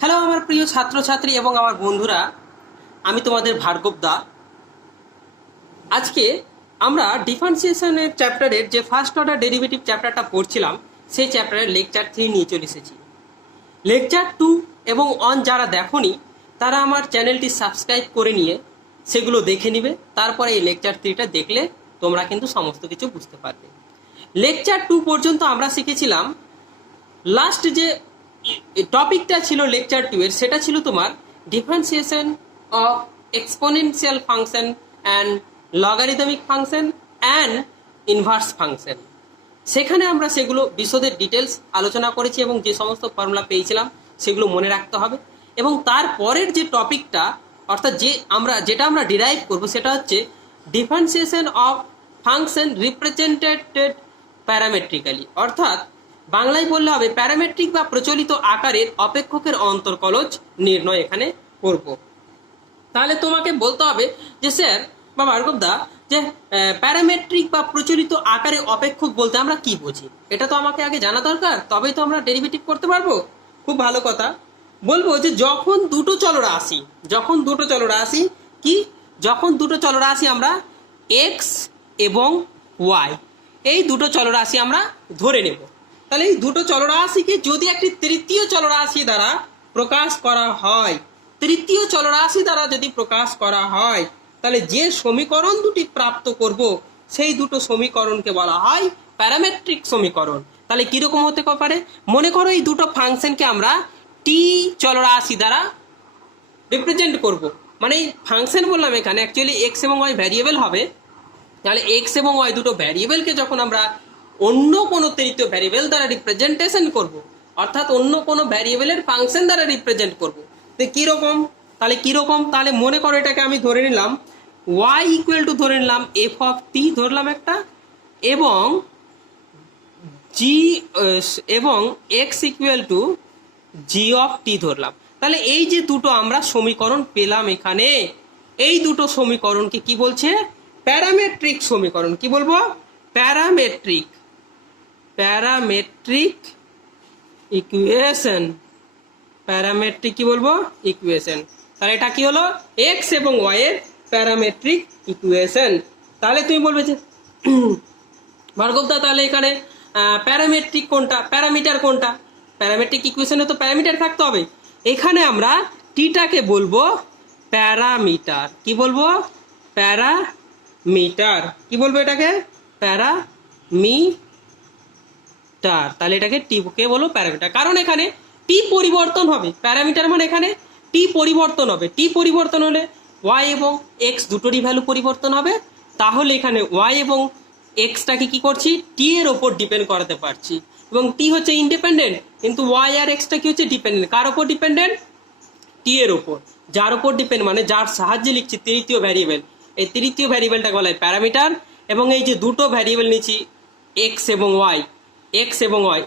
Hello আমার প্রিয় ছাত্রছাত্রী এবং আমার বন্ধুরা, আমি তোমাদের ভার্গব দা। আজকে আমরা ডিফারেন্সিয়েশনের চ্যাপ্টারের যে ফার্স্ট অর্ডার ডেরিভেটিভ চ্যাপ্টারটা পড়ছিলাম, সেই চ্যাপ্টারের লেকচার 3 নিয়ে চলে এসেছি। লেকচার 2 এবং 1 যারা দেখোনি তারা আমার চ্যানেলটি সাবস্ক্রাইব করে নিয়ে সেগুলো দেখে নিবে, তারপরে এই লেকচার 3টা দেখলে তোমরা কিন্তু সমস্ত কিছু বুঝতে পারবে। লেকচার 2 পর্যন্ত আমরা শিখেছিলাম, লাস্ট যে টপিকটা ছিল লেকচার 2 এর, সেটা ছিল তোমার differentiation of exponential function and logarithmic function and inverse function. সেখানে আমরা সেগুলো বিশদের ডিটেলস আলোচনা করেছি এবং যে সমস্ত ফর্মুলা পেয়েছিলাম সেগুলো মনে রাখতে হবে। এবং তারপরের যে টপিকটা, অর্থাৎ যেটা আমরা ডিরাইভ করব, সেটা হচ্ছে ডিফারেন্সিয়েশন অফ ফাংশন রিপ্রেজেন্টেড প্যারামেট্রিক্যালি, অর্থাৎ বাংলায় বললে হবে প্যারামেট্রিক বা প্রচলিত আকারের অপেক্ষকের অন্তর্কলজ নির্ণয় এখানে করব। তাহলে তোমাকে বলতে হবে যে স্যার বা ভার্গব দা, যে প্যারামেট্রিক বা প্রচলিত আকারে অপেক্ষক বলতে আমরা কি বুঝি, এটা তো আমাকে আগে জানা দরকার, তবেই তো আমরা ডেরিভেটিভ করতে পারবো। খুব ভালো কথা। বলবো যে যখন দুটো চলরাশি আমরা এক্স এবং ওয়াই, এই দুটো চলরাশি আমরা ধরে নেব, তাহলে এই দুটো চলরাশিকে যদি একটি তৃতীয় চলরাশি দ্বারা প্রকাশ করা হয়, তাহলে যে সমীকরণ দুটি প্রাপ্ত করব সেই দুটো সমীকরণকে বলা হয় প্যারামেট্রিক সমীকরণ। তাহলে কিরকম হতে পারে? মনে করো এই দুটো ফাংশনকে আমরা টি চলরাশি দ্বারা রিপ্রেজেন্ট করব, মানে এই ফাংশন বললাম, এখানে অ্যাকচুয়ালি এক্স এবং ওয়াই ভ্যারিয়েবল হবে। তাহলে এক্স এবং ওয়াই দুটো ভ্যারিয়েবলকে যখন আমরা অন্য কোনো তৃতীয় ভ্যারিয়েবল দ্বারা রিপ্রেজেন্টেশন করব, অর্থাৎ অন্য কোনো ভ্যারিয়েবলের ফাংশন দ্বারা রিপ্রেজেন্ট করব, তো কিরকম? তাহলে মনে করো এটাকে আমি ধরে নিলাম y ইকুয়াল টু ধরে নিলাম এফ অফ টি ধরলাম একটা, এবং জি এবং X equal to G of T ধরলাম। তাহলে এই যে দুটো আমরা সমীকরণ পেলাম এখানে, এই দুটো সমীকরণকে কি বলছে? প্যারামেট্রিক সমীকরণ। কি বলবো? Parametric equation. প্যারামেট্রিক কি বলবো? ইকুয়েশন। তাহলে এটা কি হলো? এক্স এবং ওয়াই এর প্যারামেট্রিক ইকুয়েশন। তাহলে তুমি বলবে যে ভার্গবদা, তাহলে এখানে প্যারামেট্রিক কোনটা, প্যারামিটার কোনটা? প্যারামেট্রিক ইকুয়েশনে তো প্যারামিটার থাকতে হবে। এখানে আমরা টিটাকে বলবো প্যারামিটার। কি বলবো? প্যারামিটার। কি বলবো এটাকে? প্যারামিটার। তাহলে এটাকে টি কে বলবো প্যারামিটার, কারণ এখানে টি পরিবর্তন হবে। প্যারামিটার মানে এখানে টি পরিবর্তন হবে। টি পরিবর্তন হলে ওয়াই এবং এক্স দুটোরই ভ্যালু পরিবর্তন হবে। তাহলে এখানে ওয়াই এবং এক্সটাকে কি করছি? টি এর ওপর ডিপেন্ড করাতে পারছি, এবং টি হচ্ছে ইন্ডিপেন্ডেন্ট, কিন্তু ওয়াই আর এক্সটা কি হচ্ছে? ডিপেন্ডেন্ট। কার ওপর ডিপেন্ডেন্ট? টি এর ওপর। যার ওপর ডিপেন্ড মানে যার সাহায্যে লিখছি তৃতীয় ভ্যারিয়েবল, এই তৃতীয় ভ্যারিয়েবলটাকে বলা হয় প্যারামিটার। এবং এই যে দুটো ভ্যারিয়েবল নিচ্ছি এক্স এবং ওয়াই,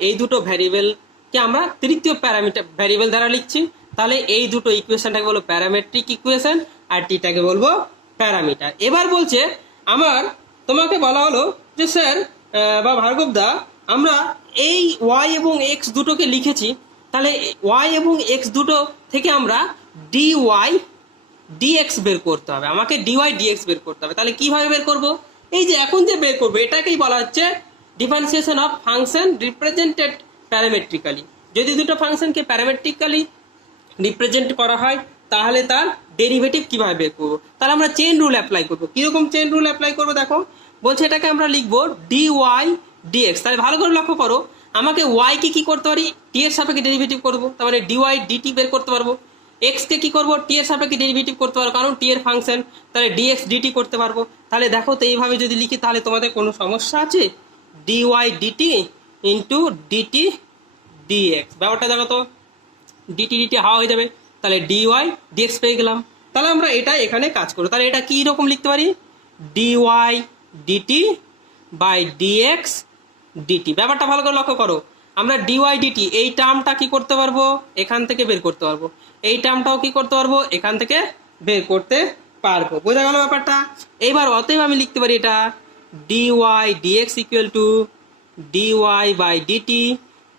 এই দুটো ভ্যারিয়েবলকে আমরা তৃতীয় প্যারামিটার ভ্যারিয়েবল দ্বারা লিখছি। তাহলে এই দুটো ইকুয়েশনটাকে বলবো প্যারামেট্রিক ইকুয়েশন, আর টিটাকে বলবো প্যারামিটার। এবার বলছে তোমাকে বলা হলো যে স্যার বা ভার্গব দা, আমরা এই ওয়াই এবং এক্স দুটোকে লিখেছি, তাহলে ওয়াই এবং এক্স দুটো থেকে আমরা ডিওয়াই ডিএক্স বের করতে হবে, আমাকে ডিওয়াই ডিএক্স বের করতে হবে। তাহলে কিভাবে বের করব? এই যে এখন যে বের করবো এটাকেই বলা হচ্ছে ডিফারেন্সিয়েশন অফ ফাংশন রিপ্রেজেন্টেড প্যারামেট্রিক্যালি। যদি দুটো ফাংশনকে প্যারামেট্রিক্যালি রিপ্রেজেন্ট করা হয়, তাহলে তার ডেরিভেটিভ কিভাবে বের করবো? তাহলে আমরা চেইন রুল অ্যাপ্লাই করবো। কিরকম চেইন রুল অ্যাপ্লাই করবো? দেখো বলছে এটাকে আমরা লিখবো ডিওয়াই ডিএক্স। তাহলে ভালো করে লক্ষ্য করো, আমাকে ওয়াই কে কি করতে পারি? টি এর সাপেক্ষে ডেরিভেটিভ করবো, তারপরে ডিওয়াই ডিটি বের করতে পারবো। এক্স কে কি করবো? টি এর সাপেক্ষে ডেরিভেটিভ করতে পারবো, কারণ টি এর ফাংশন, তাহলে ডিএক্স ডিটি করতে পারবো। তাহলে দেখো তো এইভাবে যদি লিখি তাহলে তোমাদের কোনো সমস্যা আছে? D y d t into d t d x, ব্যাপারটা দেখো তো, ডিটি ডিটি হাওয়া হয়ে যাবে, তাহলে ডিওয়াই ডিএক্স পেয়ে গেলাম। তাহলে আমরা এটা এখানে কাজ করবো। তাহলে এটা কি রকম লিখতে পারি? D y d t by d x d t. ব্যাপারটা ভালো করে লক্ষ্য করো, আমরা ডিওয়াই ডিটি এই টার্মটা কি করতে পারবো? এখান থেকে বের করতে পারবো। এই টার্মটাও কি করতে পারবো? এখান থেকে বের করতে পারবো। বোঝা গেল ব্যাপারটা? এইবার অতএব আমি লিখতে পারি এটা d y d x equal to d y by d t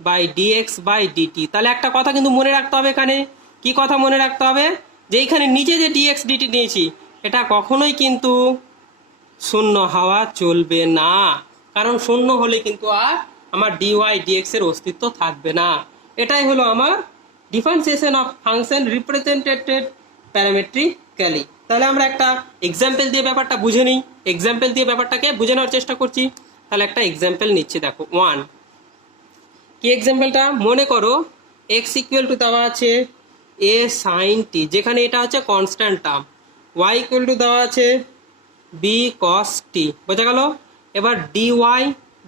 by d x by d t. তাহলে একটা কথা কিন্তু মনে রাখতে হবে, এখানে কি কথা মনে রাখতে হবে, যে এইখানে নিচে যে ডিএক্স ডিটি নিয়েছি এটা কখনোই কিন্তু শূন্য হওয়া চলবে না, কারণ শূন্য হলে কিন্তু আর আমার ডিওয়াই ডিএক্স এর অস্তিত্ব থাকবে না। এটাই হলো আমার ডিফারেন্সিয়েশন অফ ফাংশন রিপ্রেজেন্টেড প্যারামেট্রিক্যালি। তাহলে আমরা একটা এক্সাম্পল দিয়ে ব্যাপারটা বুঝে নিই, এক্সাম্পল দিয়ে ব্যাপারটাকে বুঝে নেওয়ার চেষ্টা করছি। তাহলে একটা এক্সাম্পল নিচ্ছি, দেখো 1। কি এক্সাম্পলটা, মনে করো এক্স ইকুয়াল টু দেওয়া আছে এ সাইন টি, যেখানে এটা হচ্ছে constant term. Y equal to দেওয়া আছে বি কস টি, বোঝা গেল। এবার ডি ওয়াই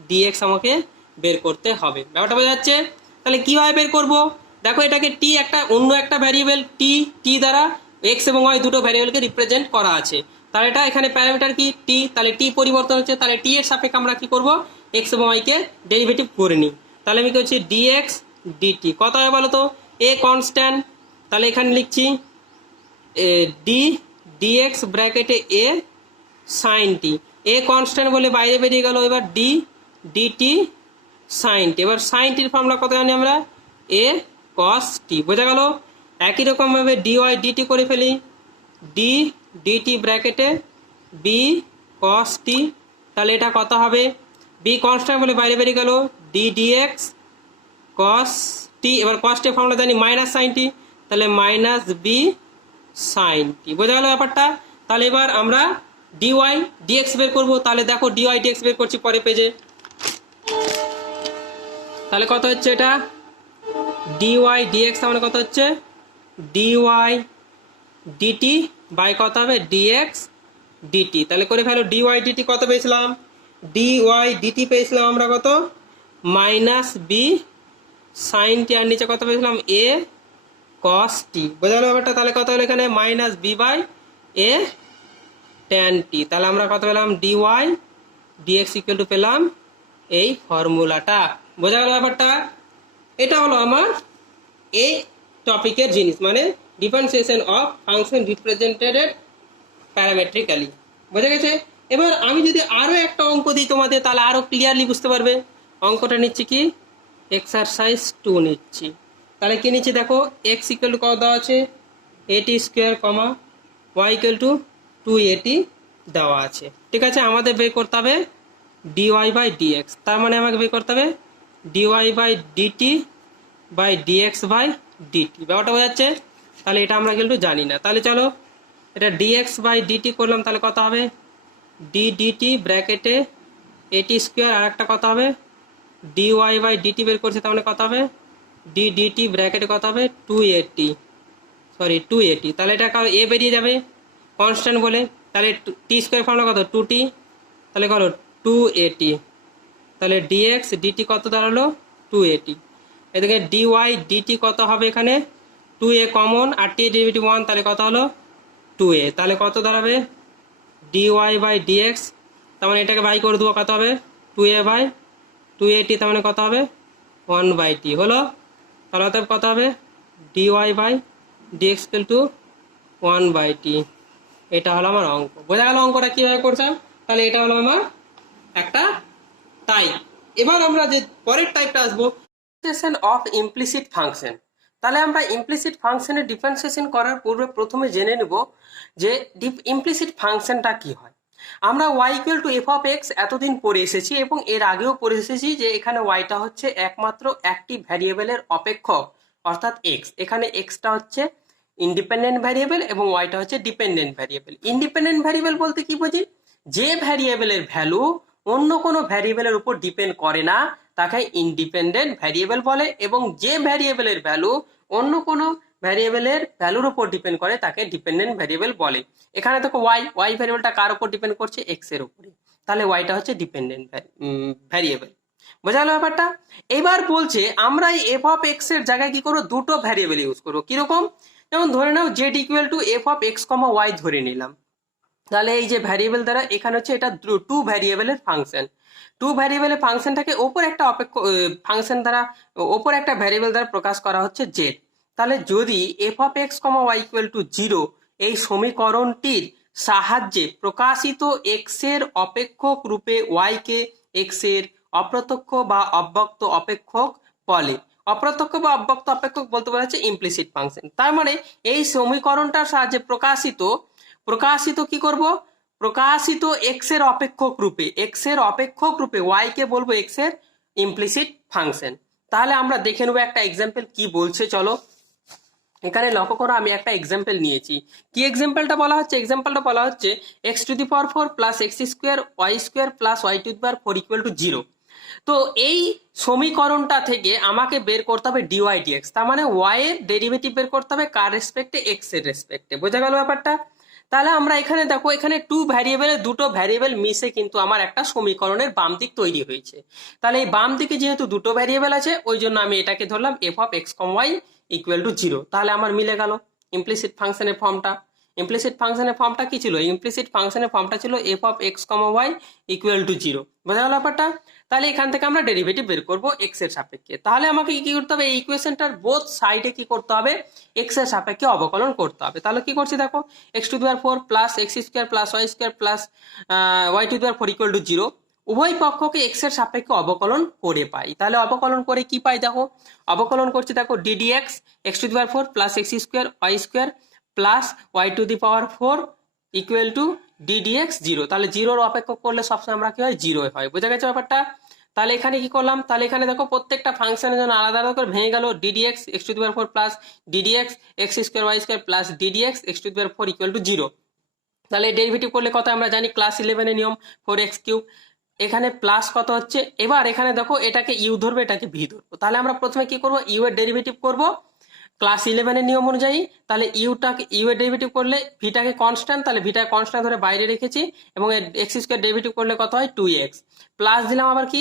ডিএক্স আমাকে বের করতে হবে, ব্যাপারটা বোঝা যাচ্ছে। তাহলে কীভাবে বের করব, দেখো এটাকে টি একটা অন্য একটা ভ্যারিয়েবল টি দ্বারা এক্স এবং ওয়াই দুটো ভ্যারিয়েবলকে রিপ্রেজেন্ট করা আছে। তাহলে এটা এখানে প্যারামিটার কি টি, তাহলে টি পরিবর্তন হচ্ছে, তাহলে টি এর সাপেক্ষে আমরা কি করব, এক্স এবং ওয়াইকে ডেরিভেটিভ করে নিই। তাহলে আমি কি হচ্ছে ডিএক্স ডিটি, কত হয় বলো তো, এ কনস্ট্যান্ট, তাহলে এখানে লিখছি ডি ডিএক্স ব্র্যাকেটে এ সাইন টি, এ কনস্ট্যান্ট বলে বাইরে বেরিয়ে গেল। এবার ডি ডিটি সাইন টি, এবার সাইন টির ফর্মুলা কত জানি আমরা, এ কস টি, বোঝা গেল। একই রকমভাবে ডিওয়াই ডিটি করে ফেলি, ডি ডিটি ব্র্যাকেটে বি কস টি, তাহলে এটা কত হবে, বি কনস্ট্যান্ট বলে বাইরে বেরিয়ে গেল, ডি ডিএক্স কস টি, এবার কস টি ফর্মুলা জানি মাইনাস সাইন টি, তাহলে মাইনাস বি সাইন টি, বোঝা গেল ব্যাপারটা। তাহলে এবার আমরা ডিওয়াই ডিএক্স বের করবো, তাহলে দেখো ডিওয়াই ডিএক্স বের করছি পরে পেজে। তাহলে কত হচ্ছে এটা, ডিওয়াই ডিএক্স মানে কত হচ্ছে ডিওয়াই ডিটি বাই কত হবে ডিএক্স ডিটি, তাহলে করে ফেলো। ডিওয়াই ডিটি কত পেয়েছিলাম, ডিওয়াই ডিটি পেয়েছিলাম আমরা কত, মাইনাস বি সাইন টি, আর নিচে কত পেয়েছিলাম এ কস টি, বোঝা গেল ব্যাপারটা। তাহলে কত হলো এখানে minus B by A tan T, তাহলে আমরা কত পেলাম ডিওয়াই ডিএক্স ইকুয়াল টু পেলাম এই ফর্মুলাটা, বোঝা গেল ব্যাপারটা। এটা হলো আমার এই টপিকের জিনিস, মানে ডিফারেন্সিয়েশন অফ ফাংশন রিপ্রেজেন্টেড প্যারামেট্রিক্যালি, বোঝা গেছে। এবার আমি যদি আরও একটা অঙ্ক দিই তোমাদের, তাহলে আরও ক্লিয়ারলি বুঝতে পারবে। অঙ্কটা নিচ্ছি কি, এক্সারসাইজ 2 নিচ্ছি। তাহলে কি নিচ্ছি দেখো, এক্স ইকুয়াল টু কত দেওয়া আছে at square comma y equal to 280 দেওয়া আছে, ঠিক আছে। আমাদের বের করতে হবে ডিওয়াই বাই ডিএক্স, তার মানে আমাকে বের করতে হবে d y by d t by d x by d t, ব্যাপারটা বোঝা যাচ্ছে। তাহলে এটা আমরা কিন্তু জানি না, তাহলে চলো এটা ডিএক্স বাই ডিটি করলাম, তাহলে কত হবে ডি ডিটি ব্র্যাকেটে এটি স্কোয়ার, আর একটা কত হবে ডিওয়াই বাই ডিটি বের করছে, তার মানে কত হবে ডি ডিটি ব্র্যাকেটে কত হবে 280, তাহলে এটা এ বেরিয়ে যাবে কনস্ট্যান্ট বলে, তাহলে টি স্কোয়ার ফর্মুলা কত 2t, তাহলে করো 280, তাহলে ডিএক্স ডিটি কত দাঁড়ালো 280, এদিকে ডিওয়াই ডিটি কত হবে এখানে 2a কমন আর টি ডেরিভেটিভ 1, তাহলে কত হলো 2a, তাহলে কত দাঁড়াবে ডিওয়াই বাই ডিএক্স, তার মানে এটাকে বাই করে দেবো, কত হবে 2a বাই 280, তার মানে কত হবে 1/t হলো। তাহলে অতএব কত হবে d y by d x equal to 1/t, এটা হলো আমার অঙ্ক, বোঝা গেল অঙ্কটা কীভাবে করছিলাম। তাহলে এটা হলো আমার একটা টাইপ। এবার আমরা যে পরের টাইপটা আসবো, ডিফারেন্সিয়েশন অফ ইমপ্লিসিট ফাংশন। তাহলে আমরা ইমপ্লিসিট ফাংশনের ডিফারেন্সিয়েশন করার পূর্বে প্রথমে জেনে নেব যে ইমপ্লিসিট ফাংশনটা কি হয়। আমরা y equal to F of x এতদিন পড়ে এসেছি এবং এর আগেও পড়ে এসেছি যে এখানে ওয়াইটা হচ্ছে একমাত্র একটি ভ্যারিয়েবলের অপেক্ষক, অর্থাৎ এক্স। এখানে এক্সটা হচ্ছে ইন্ডিপেন্ডেন্ট ভ্যারিয়েবল এবং ওয়াইটা হচ্ছে ডিপেন্ডেন্ট ভ্যারিয়েবল। ইন্ডিপেন্ডেন্ট ভ্যারিয়েবল বলতে কি বুঝি, যে ভ্যারিয়েবলের ভ্যালু অন্য কোনো ভ্যারিয়েবলের উপর ডিপেন্ড করে না তাকে ইন্ডিপেন্ডেন্ট ভ্যারিয়েবল বলে, এবং যে ভ্যারিয়েবলের ভ্যালু অন্য কোনো ভ্যারিয়েবলের ভ্যালুর উপর ডিপেন্ড করে তাকে ডিপেন্ডেন্ট ভ্যারিয়েবল বলে। এখানে দেখো ওয়াই ভ্যারিয়েবলটা কার উপর ডিপেন্ড করছে, এক্স এর উপরে, তাহলে ওয়াইটা হচ্ছে ডিপেন্ডেন্ট ভ্যারিয়েবল, বোঝা গেল ব্যাপারটা। এবার বলছে আমরা এই এফ অফ এক্স এর জায়গায় কি করবো, দুটো ভ্যারিয়েবল ইউজ করবো। কিরকম, যেমন ধরে নাও Z equal to F of x comma Y ধরে নিলাম, তাহলে এই যে ভ্যারিয়েবল দ্বারা এখানে হচ্ছে এটা টু ভ্যারিয়েবলের ফাংশন, টু ভ্যারিয়েবলের ফাংশনটাকে ওপর একটা ফাংশন দ্বারা ওপর একটা ভ্যারিয়েবল দ্বারা প্রকাশ করা হচ্ছে জেড। তাহলে যদি f of x comma y equal to 0 এই সমীকরণটির সাহায্যে প্রকাশিত এক্স এর অপেক্ষক রূপে ওয়াই কে এক্স এর অপ্রত্যক্ষ বা অব্যক্ত অপেক্ষক বলে, অপ্রত্যক্ষ বা অব্যক্ত অপেক্ষক বলতে বলা হচ্ছে ইমপ্লিসিট ফাংশন। তার মানে এই সমীকরণটার সাহায্যে প্রকাশিত কি করব, প্রকাশিত এক্স এর অপেক্ষক রূপে, ওয়াই কে বলবো এক্স এর ইমপ্লিসিট ফাংশন। তাহলে আমরা দেখে নেবো একটা এক্সাম্পল কি বলছে। চলো এখানে লক্ষ্য করো, আমি একটা এক্সাম্পল নিয়েছি। কি এক্সাম্পলটা বলা হচ্ছে x to the power 4 plus x square y square plus y to the power 4 equal to 0। তো এই সমীকরণটা থেকে আমাকে বের করতে হবে ডিওয়াই ডিএক্স, তার মানে ওয়াই এর ডেরিভেটিভ বের করতে হবে কার রেসপেক্টে, এক্স এর রেসপেক্টে। বোঝা গেল ব্যাপারটা? তাহলে আমরা এখানে দেখো, এখানে দুটো ভ্যারিয়েবল মিশে কিন্তু আমার একটা সমীকরণের বাম দিক তৈরি হয়েছে। তাহলে এই বাম দিকে যেহেতু দুটো ভ্যারিয়েবল আছে, ওই জন্য আমি এটাকে ধরলাম f of x comma y equal to 0। তাহলে আমার মিলে গেল ইমপ্লিসিট ফাংশনের ফর্মটা। কি ছিল? ইমপ্লিসিট ফাংশনের ফর্মটা ছিল f of x comma y equal to 0। বোঝা গেল ব্যাপারটা? তাহলে এখান থেকে আমরা ডেরিভেটিভ বের করবো এক্স এর সাপেক্ষে। তাহলে আমাকে কি করতে হবে, এই ইকুয়েশনটার বোথ সাইডে কি করতে হবে, এক্স এর সাপেক্ষে অবকলন করতে হবে। তাহলে কি করছি দেখো, x to the power 4 plus x square plus y square plus y to the power 4 equal to 0, উভয় পক্ষকে এক্স এর সাপেক্ষে অবকলন করে পাই। তাহলে অবকলন করে কি পাই দেখো, অবকলন করছি দেখো d d x x to the power 4 plus x square y square plus y to the power 4 equal to d d x 0। তাহলে 0 অপেক্ষক করলে সবসময় আমরা কি হয়, 0 হয়। বুঝা গেছে ব্যাপারটা? তাহলে এখানে কি করলাম, তাহলে এখানে দেখো প্রত্যেকটা ফাংশনের জন্য আলাদা আলাদা করে ভেঙে গেল। D d x x to the power 4 plus d d x x square y square plus d d x x to the power 4 equal to 0। তাহলে ডেরিভেটিভ করলে কত আমরা জানি, ক্লাস 11 এর নিয়ম 4x3। এখানে প্লাস কত হচ্ছে, এবার এখানে দেখো এটাকে ইউ ধরবে, এটাকে ভি ধরবো। তাহলে আমরা প্রথমে কি করব, ইউ এর ডেরিভেটিভ করব ক্লাস 11 এর নিয়ম অনুযায়ী। তাহলে ইউ এর ডেরিভেটিভ করলে ভিটাকে কনস্ট্যান্ট, তাহলে ভিটাকে কনস্ট্যান্ট ধরে বাইরে রেখেছি, এবং এক্স স্কোয়ার ডেরিভেটিভ করলে কত হয় 2x প্লাস দিলাম আবার কি,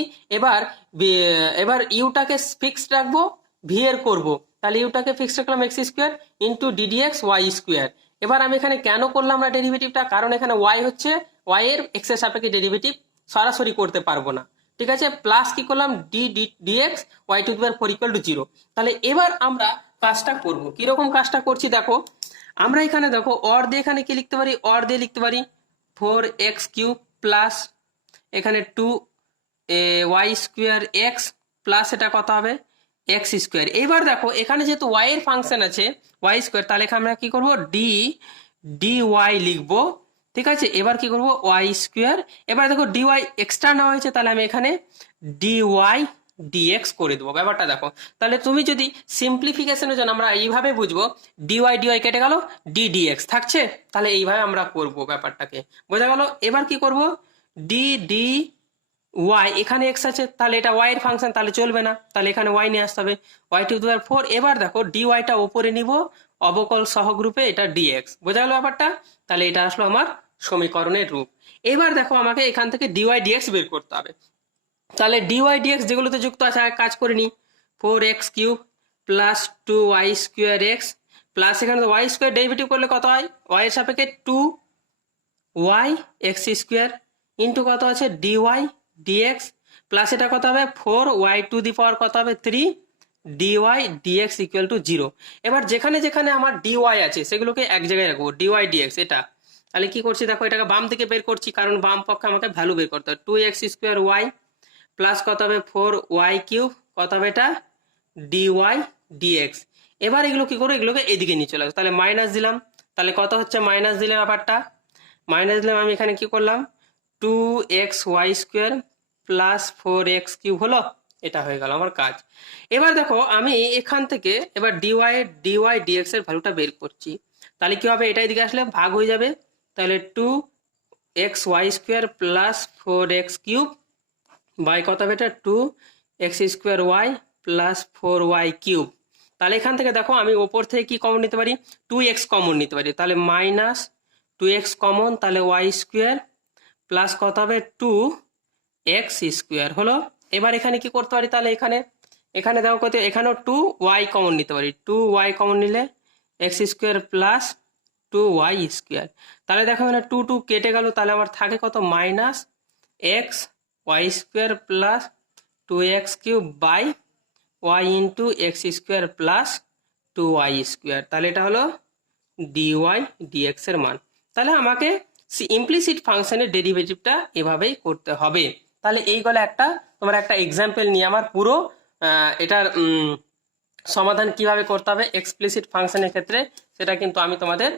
এবার ইউটাকে ফিক্সড রাখবো, ভি এর করবো। তাহলে ইউটাকে ফিক্সড রাখলাম x square into d d x y square. এবার আমি এখানে কেন করলাম না ডেরিভেটিভটা, কারণ এখানে ওয়াই হচ্ছে, ওয়াই এর এক্স এর সাপেক্ষে ডেরিভেটিভ সরাসরি করতে পারবো না, ঠিক আছে। প্লাস কি করলাম d x y to the power 4 equal to 0। তাহলে এবার আমরা কাজটা করব, কিরকম কাজটা করছি দেখো, আমরা এখানে দেখো অর দিয়ে এখানে কি লিখতে পারি, অর দিয়ে লিখতে পারি 4x³ প্লাস এখানে 2y স্কোয়ার এক্স প্লাস এটা কত হবে এক্স স্কোয়ার। এবার দেখো এখানে যেহেতু ওয়াই এর ফাংশন আছে ওয়াই স্কোয়ার, তাহলে এখানে আমরা কি করবো ডি ওয়াই লিখবো, ঠিক আছে। এবার কি করবো ওয়াই স্কোয়ার, এবার দেখো ডিওয়াই এক্সট্রা নেওয়া হয়েছে, তাহলে আমি এখানে ডিওয়াই ডিএক্স করে দেবো। ব্যাপারটা দেখো, তাহলে তুমি যদি সিম্পলিফিকেশনের জন্য আমরা এইভাবে বুঝবো, ডিওয়াই কেটে গেল, ডিএক্স থাকছে, তাহলে এইভাবে আমরা করব ব্যাপারটাকে। বোঝা গেল? এবার কি করব, ডি ওয়াই, এখানে এক্স আছে, তাহলে এটা ওয়াই এর ফাংশন, তাহলে চলবে না, তাহলে এখানে ওয়াই নিয়ে আসতে হবে, ওয়াই টু দি পাওয়ার 4। এবার দেখো ডিওয়াইটা উপরে নিব অবকল সহগ্রুপে, এটা ডিএক্স। বোঝা গেল ব্যাপারটা? তাহলে এটা আসলো আমার সমীকরণের রূপ। এবার দেখো আমাকে এখান থেকে ডিওয়াই ডিএক্স বের করতে হবে। তাহলে ডিওয়াই ডিএক্স যেগুলোতে যুক্ত আছে কাজ করে নি, 4x³ plus 2y square x plus এখানে ওয়াই স্কোয়ার ডেরিভেটিভ করলে কত হয়, ওয়াই এর সাপেক্ষে 2y এক্স স্কোয়ার ইন্টু কত আছে ডিওয়াই ডিএক্স প্লাস এটা কত হবে 4y টু দি পাওয়ার কত হবে 3 ডিওয়াই ডিএক্স ইকুয়াল টু 0। এবার যেখানে যেখানে আমার ডিওয়াই আছে সেগুলোকে এক জায়গায় রাখবো, ডিওয়াই ডিএক্স এটা। তাহলে কি করছি দেখো, এটাকে বাম দিকে বের করছি, কারণ বাম পক্ষে আমাকে ভ্যালু বের করতে হবে। 2x স্কোয়ার ওয়াই প্লাস কত হবে 4y³ কত হবে এটা ডিওয়াই ডিএক্স। এবার এগুলো কি করবো, এগুলোকে এদিকে নিয়ে চলে আসবো, তাহলে মাইনাস দিলাম, তাহলে কত হচ্ছে মাইনাস দিলে ব্যাপারটা, মাইনাস দিলাম আমি এখানে কি করলাম 2xy স্কোয়ার প্লাস 4x³ হলো, এটা হয়ে গেল আমার কাজ। এবার দেখো আমি এখান থেকে এবার ডিওয়াই ডিএক্স এর ভ্যালুটা বের করছি, তাহলে কি হবে, এটা এদিকে আসলে ভাগ হয়ে যাবে, তাহলে 2xy square plus 4x³ by কত হবে এটা 2x square Y plus 4y³। তাহলে এখান থেকে দেখো আমি ওপর থেকে কি কমন নিতে পারি, 2x কমন নিতে পারি, তাহলে মাইনাস 2x কমন, তাহলে ওয়াই স্কোয়ার প্লাস কত হবে 2x স্কোয়ার হলো। এবার এখানে কি করতে পারি, তাহলে এখানে দেখো কত, এখানেও 2y কমন নিতে পারি, 2y কমন নিলে x square plus 2y square. তাহলে দেখো এখানে 2 কেটে গেল, তাহলে আমার থাকে কত minus x y square plus 2x³ by y into x square plus 2y square. তাহলে এটা হলো ডিওয়াই ডিএক্স এর মান। তাহলে আমাকে ইমপ্লিসিট ফাংশনের ডেরিভেটিভটা এভাবেই করতে হবে। তাহলে এই গেল একটা তোমার একটা এক্সাম্পল নিয়ে আমার পুরো এটার সমাধান কিভাবে করতে হবে এক্সপ্লিসিট ফাংশনের ক্ষেত্রে সেটা কিন্তু আমি তোমাদের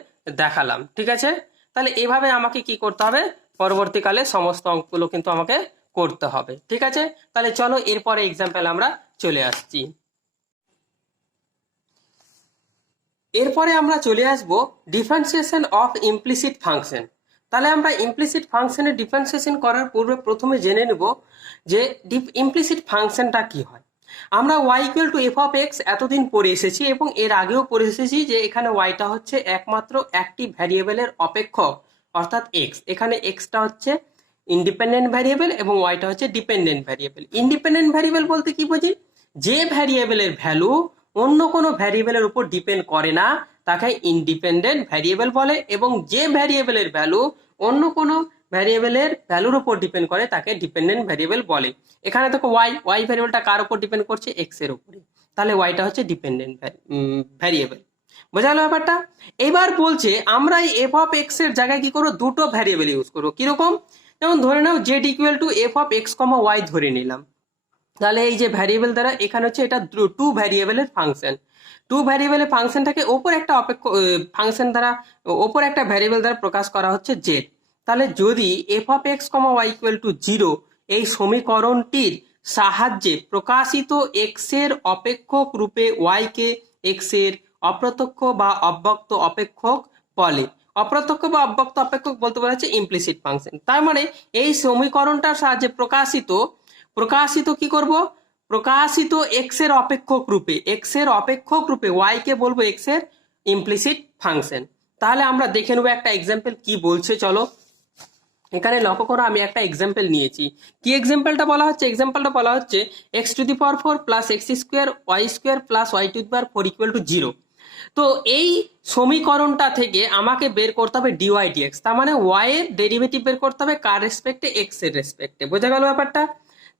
দেখালাম। ঠিক আছে, তাহলে এভাবে আমাকে কি করতে হবে, পরবর্তীকালে সমস্ত অঙ্কগুলো কিন্তু আমাকে করতে হবে। ঠিক আছে, তাহলে চলো এরপরে এক্সাম্পল আমরা চলে আসছি। এরপরে আমরা চলে আসব ডিফারেন্সিয়েশন অফ ইমপ্লিসিট ফাংশন। তাহলে আমরা ইমপ্লিসিট ফাংশনের ডিফারেন্সিয়েশন করার পূর্বে প্রথমে জেনে নেব যে ইমপ্লিসিট ফাংশনটা কি হয়। আমরা y equal to F of x এতদিন পড়ে এসেছি এবং এর আগেও পড়ে এসেছি যে এখানে ওয়াইটা হচ্ছে একমাত্র একটি ভ্যারিয়েবলের অপেক্ষক অর্থাৎ এক্স। এখানে এক্সটা হচ্ছে ইন্ডিপেন্ডেন্ট ভ্যারিয়েবল এবং ওয়াইটা হচ্ছে ডিপেন্ডেন্ট ভ্যারিয়েবল। ইন্ডিপেন্ডেন্ট ভ্যারিয়েবল বলতে কি বুঝি, যে ভ্যারিয়েবলের ভ্যালু অন্য কোনো ভ্যারিয়েবলের উপর ডিপেন্ড করে না তাকে ইন্ডিপেন্ডেন্ট ভ্যারিয়েবল বলে, এবং যে ভ্যারিয়েবলের ভ্যালু অন্য কোনো ভ্যারিয়েবলের ভ্যালুর উপর ডিপেন্ড করে তাকে ডিপেন্ডেন্ট ভ্যারিয়েবল বলে। এখানে দেখো ওয়াই ভ্যারিয়েবলটা কার উপর ডিপেন্ড করছে, এক্স এর উপরে, তাহলে ওয়াইটা হচ্ছে ডিপেন্ডেন্ট ভ্যারিয়েবল। বোঝা গেল ব্যাপারটা? এবার বলছে আমরা এই এফ অফ এক্স এর জায়গায় কি করবো, দুটো ভ্যারিয়েবল ইউজ করবো। কিরকম, যেমন ধরে নাও Z equal to F of x comma Y ধরে নিলাম। তাহলে এই যে ভ্যারিয়েবল দ্বারা এখানে হচ্ছে এটা টু ভ্যারিয়েবলের ফাংশন। টু ভ্যারিয়েবলের ফাংশনটাকে ওপর একটা ফাংশন দ্বারা ওপর একটা ভ্যারিয়েবল দ্বারা প্রকাশ করা হচ্ছে জেড। তাহলে যদি f of x comma y equal to 0 এই সমীকরণটির সাহায্যে প্রকাশিত এক্স এর অপেক্ষক রূপে ওয়াই কে এক্স এর অপ্রত্যক্ষ বা অব্যক্ত অপেক্ষক বলে। অপ্রত্যক্ষ বা অব্যক্ত অপেক্ষক বলতে বলা হচ্ছে ইমপ্লিসিট ফাংশন। তার মানে এই সমীকরণটার সাহায্যে প্রকাশিত কি করব, প্রকাশিত এক্স এর অপেক্ষক রূপে ওয়াই কে বলবো এক্স এর ইমপ্লিসিট ফাংশন। তাহলে আমরা দেখে নেবো একটা এক্সাম্পল কি বলছে। চলো এখানে লক্ষ্য করো, আমি একটা এক্সাম্পল নিয়েছি। কি এক্সাম্পলটা বলা হচ্ছে, এক্সাম্পলটা বলা হচ্ছে x to the power 4 plus x square y square plus y to the power 4 equal to 0। তো এই সমীকরণটা থেকে আমাকে বের করতে হবে ডিওয়াই ডিএক্স, তার মানে ওয়াই এর ডেরিভেটিভ বের করতে হবে কার রেসপেক্টে, এক্স এর রেসপেক্টে। বোঝা গেল ব্যাপারটা?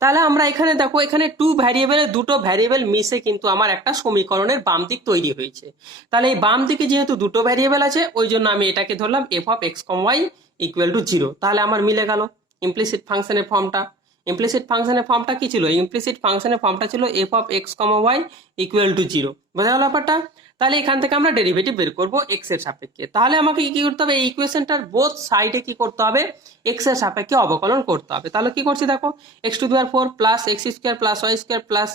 তাহলে আমরা এখানে দেখো, এখানে টু ভ্যারিয়েবলে দুটো ভ্যারিয়েবল মিশে কিন্তু আমার একটা সমীকরণের বাম দিক তৈরি হয়েছে। তাহলে এই বাম দিকে যেহেতু দুটো ভ্যারিয়েবল আছে ওই জন্য আমি এটাকে ধরলাম f of x comma y equal to 0। তাহলে আমার মিলে গেল ইমপ্লিসিট ফাংশনের ফর্মটা। ইমপ্লিসিট ফাংশনের ফর্মটা কি ছিল, ইমপ্লিসিট ফাংশনের ফর্মটা ছিল f of x comma y equal to 0। বোঝা গেল ব্যাপারটা? তাহলে এখান থেকে আমরা ডেরিভেটিভ বের করব এক্স এর সাপেক্ষে। তাহলে আমাকে কি করতে হবে, এই ইকুয়েশনটার বোথ সাইডে কি করতে হবে, এক্স এর সাপেক্ষে অবকলন করতে হবে। তাহলে কি করছি দেখো, x to the power 4 plus x square plus y square plus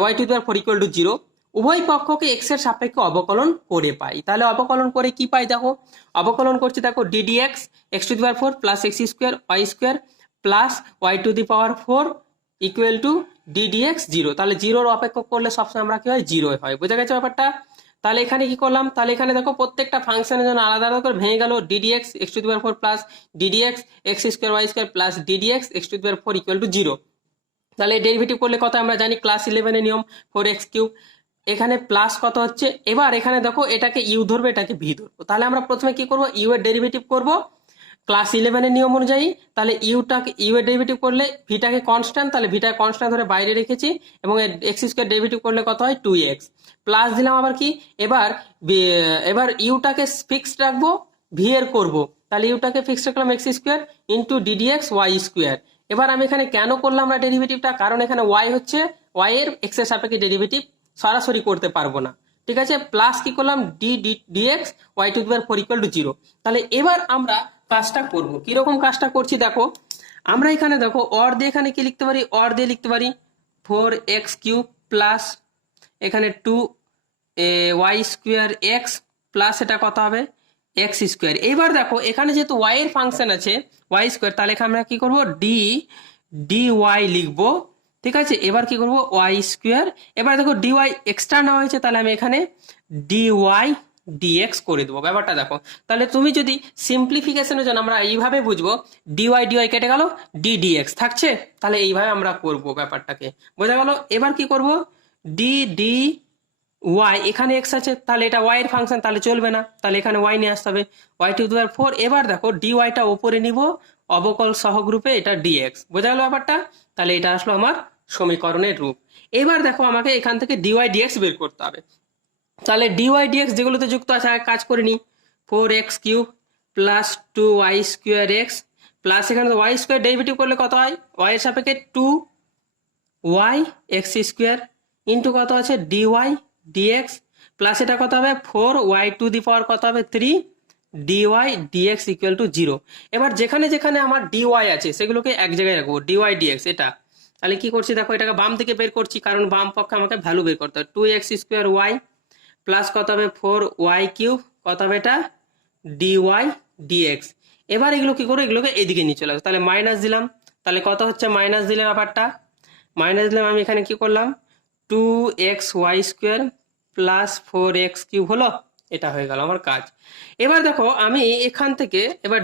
y to the power 4 equal to 0 উভয় পক্ষকে এক্স এর সাপেক্ষে অবকলন করে পাই। তাহলে অবকলন করে কি পাই দেখো, অবকলন করছি দেখো d d x x to the power 4 plus x square y square plus y to the power 4 equal to d d x 0। তাহলে 0 অপেক্ষক করলে সবসময় আমরা কি হয়, 0 হয়। বোঝা গেছে ব্যাপারটা? তাহলে এখানে কি করলাম, তাহলে এখানে দেখো প্রত্যেকটা ফাংশনের জন্য আলাদা আলাদা করে ভেঙে গেল। D d x x to the power 4 plus d d x x square y square plus d d x x to the power 4 equal to 0। তাহলে ডেরিভেটিভ করলে কত আমরা জানি, ক্লাস 11 এর নিয়ম 4x কিউব। এখানে প্লাস কত হচ্ছে, এবার এখানে দেখো এটাকে ইউ ধরবে এটাকে ভি ধরবো। তাহলে আমরা প্রথমে কি করব, ইউ এর ডেরিভেটিভ করব ক্লাস 11 এর নিয়ম অনুযায়ী। তাহলে ইউ এর ডেরিভেটিভ করলে ভিটাকে কনস্ট্যান্ট, তাহলে ভিটা কনস্ট্যান্ট ধরে বাইরে রেখেছি এবং এক্স স্কোয়ার ডেরিভেটিভ করলে কত হয় 2x প্লাস দিলাম আবার কি, এবার ইউটাকে ফিক্সড রাখবো, ভি এর করবো। তাহলে ইউটাকে ফিক্সড রাখলাম x square into d d x y square. এবার আমি এখানে কেন করলাম আমরা ডেরিভেটিভটা, কারণ এখানে ওয়াই হচ্ছে ওয়াই এর এক্স এর সাপেক্ষে ডেরিভেটিভ সরাসরি করতে পারবো না। ঠিক আছে, প্লাস কি করলাম d x y to the power 4 equal to 0। তাহলে এবার আমরা কাজটা করব, কিরকম কাজটা করছি দেখো, আমরা এখানে দেখো অর দিয়ে এখানে কি লিখতে পারি, অর দিয়ে লিখতে পারি 4x কিউব প্লাস এখানে 2y স্কোয়ার এক্স প্লাস এটা কত হবে এক্স স্কোয়ার। এইবার দেখো এখানে যেহেতু ওয়াই এর ফাংশন আছে ওয়াই স্কোয়ার, তাহলে এখানে আমরা কি করবো ডি ওয়াই লিখবো। ঠিক আছে, এবার কি করবো ওয়াই স্কোয়ার। এবার দেখো ডিওয়াই এক্সট্রা নেওয়া হয়েছে, তাহলে আমি এখানে ডিওয়াই ডিএক্স করে দেবো। ব্যাপারটা দেখো, তাহলে তুমি যদি সিম্পলিফিকেশনের জন্য আমরা এইভাবে বুঝবো, ডিওয়াই কেটে গেল ডিএক্স থাকছে, তাহলে এইভাবে আমরা করব ব্যাপারটাকে। বোঝা গেল? এবার কি করব, ডি ওয়াই এখানে এক্স আছে, তাহলে এটা ওয়াই এর ফাংশন, তাহলে চলবে না, তাহলে এখানে ওয়াই নিয়ে আসতে হবে ওয়াই টু দি পাওয়ার 4। এবার দেখো ডিওয়াইটা ওপরে নিব অবকল সহগ্রুপে, এটা ডিএক্স। বোঝা গেল ব্যাপারটা? তাহলে এটা আসলো আমার সমীকরণের রূপ। এবার দেখো আমাকে এখান থেকে ডিওয়াই ডিএক্স বের করতে হবে। তাহলে ডিওয়াই ডিএক্স যেগুলোতে যুক্ত আছে কাজ করে নি, 4x cube plus 2y square x plus এখানে ওয়াই স্কোয়ার ডেরিভেটিভ করলে কত হয়, ওয়াই এর সাপেক্ষে 2y এক্স স্কোয়ার ইন্টু কত আছে ডিওয়াই ডিএক্স প্লাস এটা কত হবে 4y⁴ কত হবে 3 ডিওয়াই ডিএক্স ইকুয়াল টু 0। এবার যেখানে যেখানে আমার ডিওয়াই আছে সেগুলোকে এক জায়গায় রাখবো, ডিওয়াই ডিএক্স এটা। তাহলে কি করছি দেখো, এটাকে বাম থেকে বের করছি কারণ বাম পক্ষে আমাকে ভ্যালু বের করতে হবে। 2x² y প্লাস কত হবে 4y³ কত হবে এটা ডিওয়াই ডিএক্স। এবার এগুলো কি করবো, এগুলোকে এদিকে নিয়ে চলে আসবো, তাহলে মাইনাস দিলাম। তাহলে কত হচ্ছে মাইনাস দিলে ব্যাপারটা মাইনাস দিলাম, আমি এখানে কি করলাম 2xy² প্লাস 4x³ হলো, এটা হয়ে গেল আমার কাজ। এবার দেখো আমি এখান থেকে এবার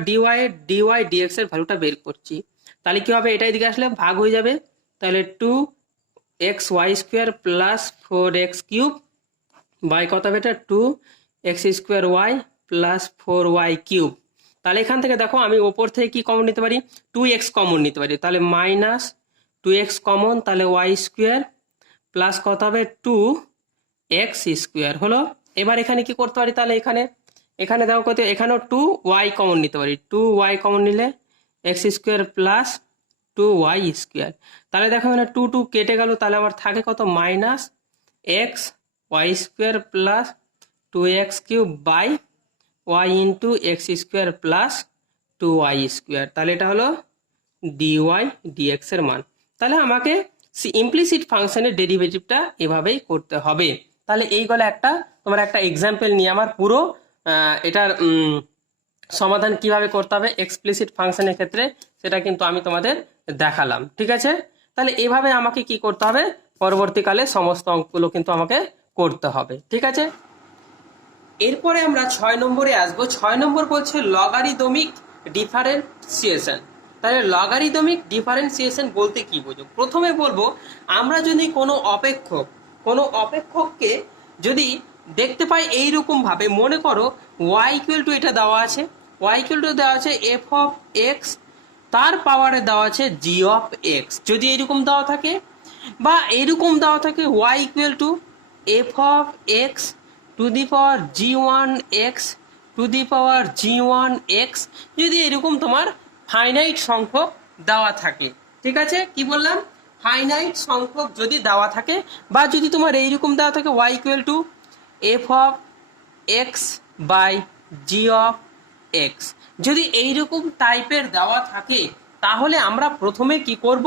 ডিওয়াই ডিএক্স এর ভ্যালুটা বের করছি। তাহলে কি হবে, এটা এদিকে আসলে ভাগ হয়ে যাবে, তাহলে 2xy² প্লাস 4x³ বাই কত হবে এটা 2x² প্লাস 4y³। তাহলে এখান থেকে দেখো আমি ওপর থেকে কি কমন নিতে পারি, 2x কমন নিতে পারি, তাহলে মাইনাস 2x কমন, তাহলে y² প্লাস কত হবে 2x² হলো। এবার এখানে কি করতে পারি, তাহলে এখানে দেখো কত, এখানেও 2y কমন নিতে পারি, 2y কমন নিলে x² প্লাস 2y²। তাহলে দেখো এখানে 2 কেটে গেল, তাহলে আমার থাকে কত minus xy² plus 2x³ by y into x² plus 2y²। তাহলে এটা হলো ডিওয়াই ডিএক্স এর মান। তাহলে আমাকে ইমপ্লিসিট ফাংশনের ডেরিভেটিভটা এভাবেই করতে হবে। তাহলে এই গেল একটা তোমার একটা এক্সাম্পল নিয়ে আমার পুরো এটার সমাধান কিভাবে করতে হবে এক্সপ্লিসিট ফাংশনের ক্ষেত্রে সেটা কিন্তু আমি তোমাদের দেখালাম, ঠিক আছে। তাহলে এভাবে আমাকে কি করতে হবে, পরবর্তীকালে সমস্ত অঙ্কগুলো কিন্তু আমাকে করতে হবে, ঠিক আছে। এরপরে আমরা 6 নম্বরে আসবো। 6 নম্বর বলছে লগারিদমিক ডিফারেন্সিয়েশন। তাহলে লগারিদমিক ডিফারেন্সিয়েশন বলতে কি বোঝো, প্রথমে বলবো আমরা যদি কোনো অপেক্ষককে যদি দেখতে পাই এইরকম ভাবে, মনে করো y= এটা দেওয়া আছে, y= দেওয়া আছে f(x), তার পাওয়ারে দেওয়া আছে g(x), যদি এরকম দেওয়া থাকে বা এরকম দেওয়া থাকে y= f(x) two the power g1x two the power g1x, যদি এরকম তোমার ফাইনাইট সংখ্যক দেওয়া থাকে, ঠিক আছে। কি বললাম, ফাইনাইট সংখ্যক যদি দেওয়া থাকে বা যদি তোমার এইরকম দেওয়া থাকে y= f(x) বাই g(x), যদি এইরকম টাইপের দেওয়া থাকে তাহলে আমরা প্রথমে কি করব,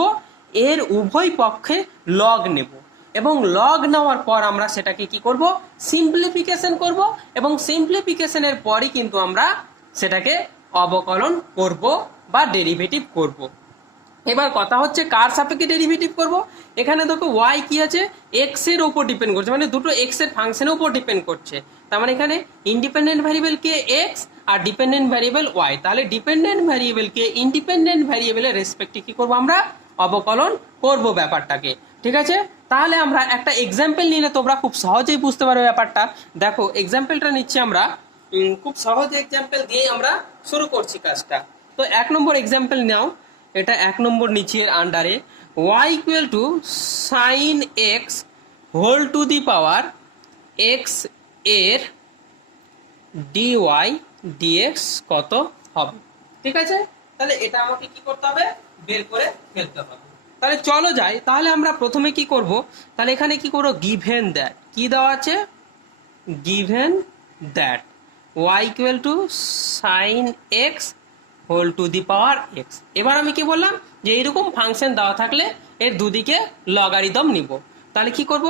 এর উভয় পক্ষে লগ নেব এবং লগ নেওয়ার পর আমরা সেটাকে কি করব, সিম্পলিফিকেশন করব এবং সিম্পলিফিকেশনের পরই কিন্তু আমরা সেটাকে অবকলন করব বা ডেরিভেটিভ করব। এবার কথা হচ্ছে কার সাপেক্ষে ডেরিভেটিভ করব, এখানে দেখো y কি আছে x এর উপর ডিপেন্ড করছে, মানে দুটো x এর ফাংশনের উপর ডিপেন্ড করছে, তার মানে এখানে ইন্ডিপেন্ডেন্ট ভ্যারিয়েবল কে x আর ডিপেন্ডেন্ট ভ্যারিয়েবল y। তাহলে ডিপেন্ডেন্ট ভ্যারিয়েবল কে ইন্ডিপেন্ডেন্ট ভ্যারিয়েবলের রেসপেক্টে কি করব, আমরা অবকলন করব ব্যাপারটাকে, ঠিক আছে। তাহলে আমরা একটা এক্সাম্পল নিলে তোমরা খুব সহজেই বুঝতে পারবে ব্যাপারটা। দেখো এক্সাম্পলটা নিচ্ছি আমরা, খুব সহজ এক্সাম্পল দিয়ে আমরা শুরু করছি কাজটা। তো 1 নম্বর এক্সাম্পল নাও, এটা 1 নম্বর নিচে আন্ডারে y= sin x whole to the power x এর dy dx কত হবে, ঠিক আছে। তাহলে এটা আমাকে কি করতে হবে, বের করে ফেলতে হবে। তাহলে চলো যাই, তাহলে আমরা প্রথমে কি করব, তাহলে এখানে কি করব, গিভেন দ্যাট, কি দেওয়া আছে given that y= sin x whole to the power x। এবার আমি কি বললাম যে এইরকম ফাংশন দেওয়া থাকলে এর দুদিকে লগারিদম নিব। তাহলে কি করব,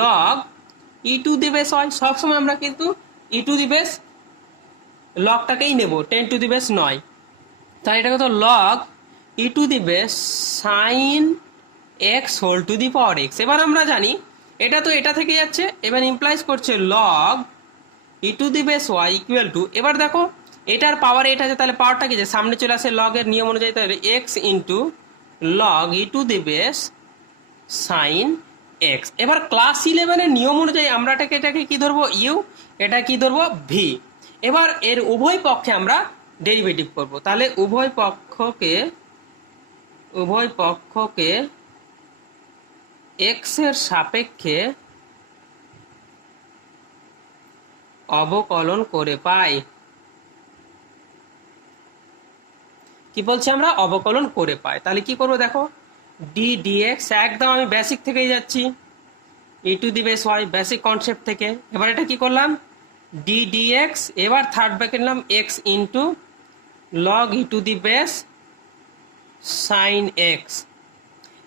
লগ e⁻⁻, হয় সবসময় আমরা কিন্তু e⁻⁻ লগটাকেই নেব, 10⁻⁹। তাহলে এটা কত, log e⁻⁻ sin x whole to the power x। এবার আমরা জানি এটা তো এটা থেকে যাচ্ছে, এবার ইমপ্লাইজ করছে লগ e⁻⁻y = এবার দেখো এটার পাওয়ার এটা আছে, তাহলে পাওয়ারটা কি যে সামনে চলে আসে লগের নিয়ম অনুযায়ী, তাহলে x into log e⁻⁻ sin x। এবার ক্লাস 11 এর নিয়ম অনুযায়ী আমরা এটাকে কি ধরবো ইউ, এটা কি ধরবো ভি। এবার এর উভয় পক্ষে আমরা ডেরিভেটিভ করব। তাহলে উভয় পক্ষকে x এর সাপেক্ষে অবকলন করে পাই। কি বলছি, আমরা অবকলন করে পাই। তাহলে কি করব, দেখো ডি ডিএক্স, একদম আমি বেসিক থেকেই যাচ্ছি, E to the base Y, basic concept থেকে। এবার এটা কি করলাম, ডি ডি এক্স, এবার থার্ড ব্র্যাকেট নিলাম X into log E to the base sine X.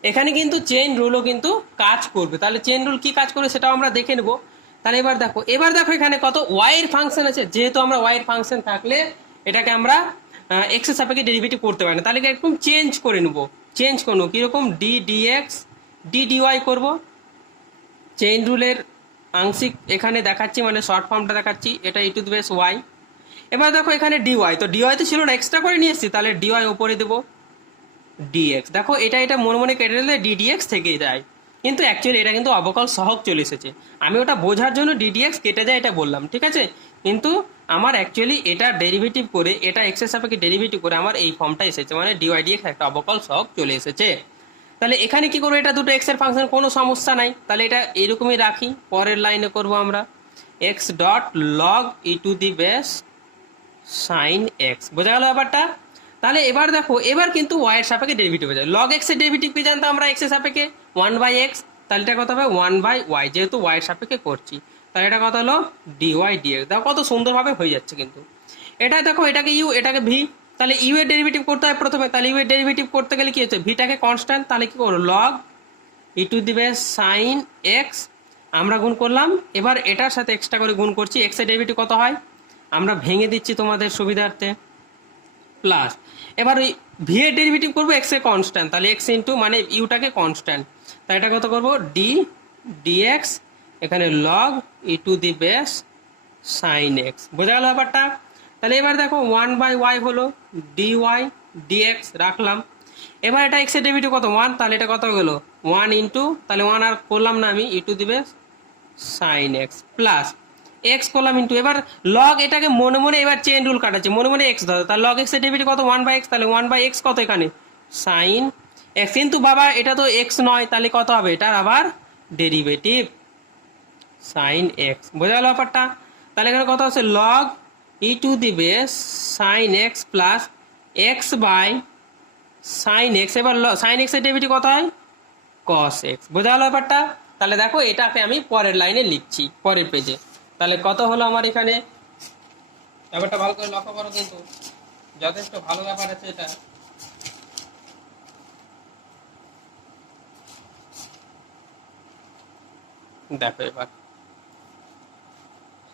এখানে কিন্তু চেইন রুলও কিন্তু কাজ করবে। তাহলে চেইন রুল কি কাজ করবে সেটাও আমরা দেখে নেব। তাহলে এবার দেখো এখানে কত ওয়াই এর ফাংশন আছে, যেহেতু আমরা ওয়াই এর ফাংশন থাকলে এটাকে আমরা এক্স এর সাপেক্ষে ডেরিভেটিভ করতে পারি না, তাহলে একদম চেঞ্জ করে নেব। চেঞ্জ করবো কিরকম, d D x d d y করবো। চেইন রুলের আংশিক এখানে দেখাচ্ছি, মানে শর্ট ফর্মটা দেখাচ্ছি, এটা e to the base y. এবার দেখো এখানে ডিওয়াই, তো ডিওয়াই তো ছিল না, এক্সট্রা করে নিয়ে এসেছি, তাহলে ডিওয়াই ওপরে দেবো ডিএক্স। দেখো এটা মনে মনে কেটে দিলে ডিডিএক্স থেকেই যায়, কিন্তু অ্যাকচুয়ালি এটা কিন্তু অবকল সহগ চলে এসেছে। আমি ওটা বোঝার জন্য ডিডিএক্স কেটে যায় এটা বললাম, ঠিক আছে। কিন্তু আমার অ্যাকচুয়ালি এটা ডেরিভেটিভ করে, এটা এক্স এর সাপেক্ষে ডেরিভেটিভ করে আমার এই ফর্মটা এসেছে, মানে ডিওয়াই ডিএক্স একটা অবকল সহগ চলে এসেছে। তাহলে এখানে কি করবো, এটা দুটো এক্স এর ফাংশন, কোনো সমস্যা নাই, তাহলে এটা এরকমই রাখি। পরের লাইনে করব আমরা x dot log E to the base sine x. বোঝা গেল ব্যাপারটা। তাহলে এবার দেখো, এবার কিন্তু ওয়াই এর সাপেক্ষে ডেরিভেটিভ হয়ে যায়। লগ এক্স এর ডেরিভেটিভ কি জানতাম আমরা, এক্স এর সাপেক্ষে 1/x, তাহলে এটা কত হবে 1/y, যেহেতু ওয়াই এর সাপেক্ষে করছি, তাহলে এটা কত হলো ডিওয়াই ডিএক্স। দেখো কত সুন্দরভাবে হয়ে যাচ্ছে কিন্তু। এটা দেখো এটাকে ইউ, এটাকে ভি, তাহলে ইউ এর ডেরিভেটিভ করতে হয় প্রথমে। তাহলে ইউ এর ডেরিভেটিভ করতে গেলে কি হচ্ছে, ভিটাকে কনস্ট্যান্ট, তাহলে কি করবো log E to the base sine x, আমরা গুণ করলাম। এবার এটার সাথে এক্সট্রা করে গুণ করছি, এক্স এর ডেরিভেটিভ কত হয় আমরা ভেঙে দিচ্ছি তোমাদের সুবিধার্থে, প্লাস। এবার ওই ভি এর ডেরিভেটিভ করবো এক্স এ কনস্ট্যান্ট, তাহলে এক্স ইন্টু মানে ইউটাকে কনস্ট্যান্ট, তাই এটা কত করবো ডি ডিএক্স, এখানে log E to the base sine x. বোঝা গেল ব্যাপারটা। তাহলে এবার দেখো 1/y হলো ডিওয়াই ডিএক্স রাখলাম। এবার এটা এক্স এর ডেরিভেটিভ কত 1, তাহলে এটা কত গেল 1 ইন্টু, তাহলে 1 আর করলাম না আমি, E to the base sine x plus X করলাম ইন্টু, এবার লগ এটাকে মনে মনে এবার চেইন রুল কাটাচ্ছে, মনে মনে এক্স ধরো, তাহলে লগ এক্স এর ডেরিভেটিভ কত 1/x, তাহলে 1/x কত এখানে সাইন এক্স। কিন্তু বাবা এটা তো এক্স নয়, তাহলে কত হবে এটার আবার ডেরিভেটিভ সাইন এক্স। বোঝা গেল ব্যাপারটা। তাহলে এখানে কত আছে log E to the base sine x plus x by sine x. এবার সাইন এক্স এর ডেরিভেটিভ কত হয় কস এক্স। বোঝা গেল ব্যাপারটা। তাহলে দেখো এটাকে আমি পরের লাইনে লিখছি, পরের পেজে। তাহলে কত হলো আমার এখানে, ব্যাপারটা ভালো করে লক্ষ্য করো, কিন্তু যথেষ্ট ভালো ব্যাপার আছে এটা। দেখো এবার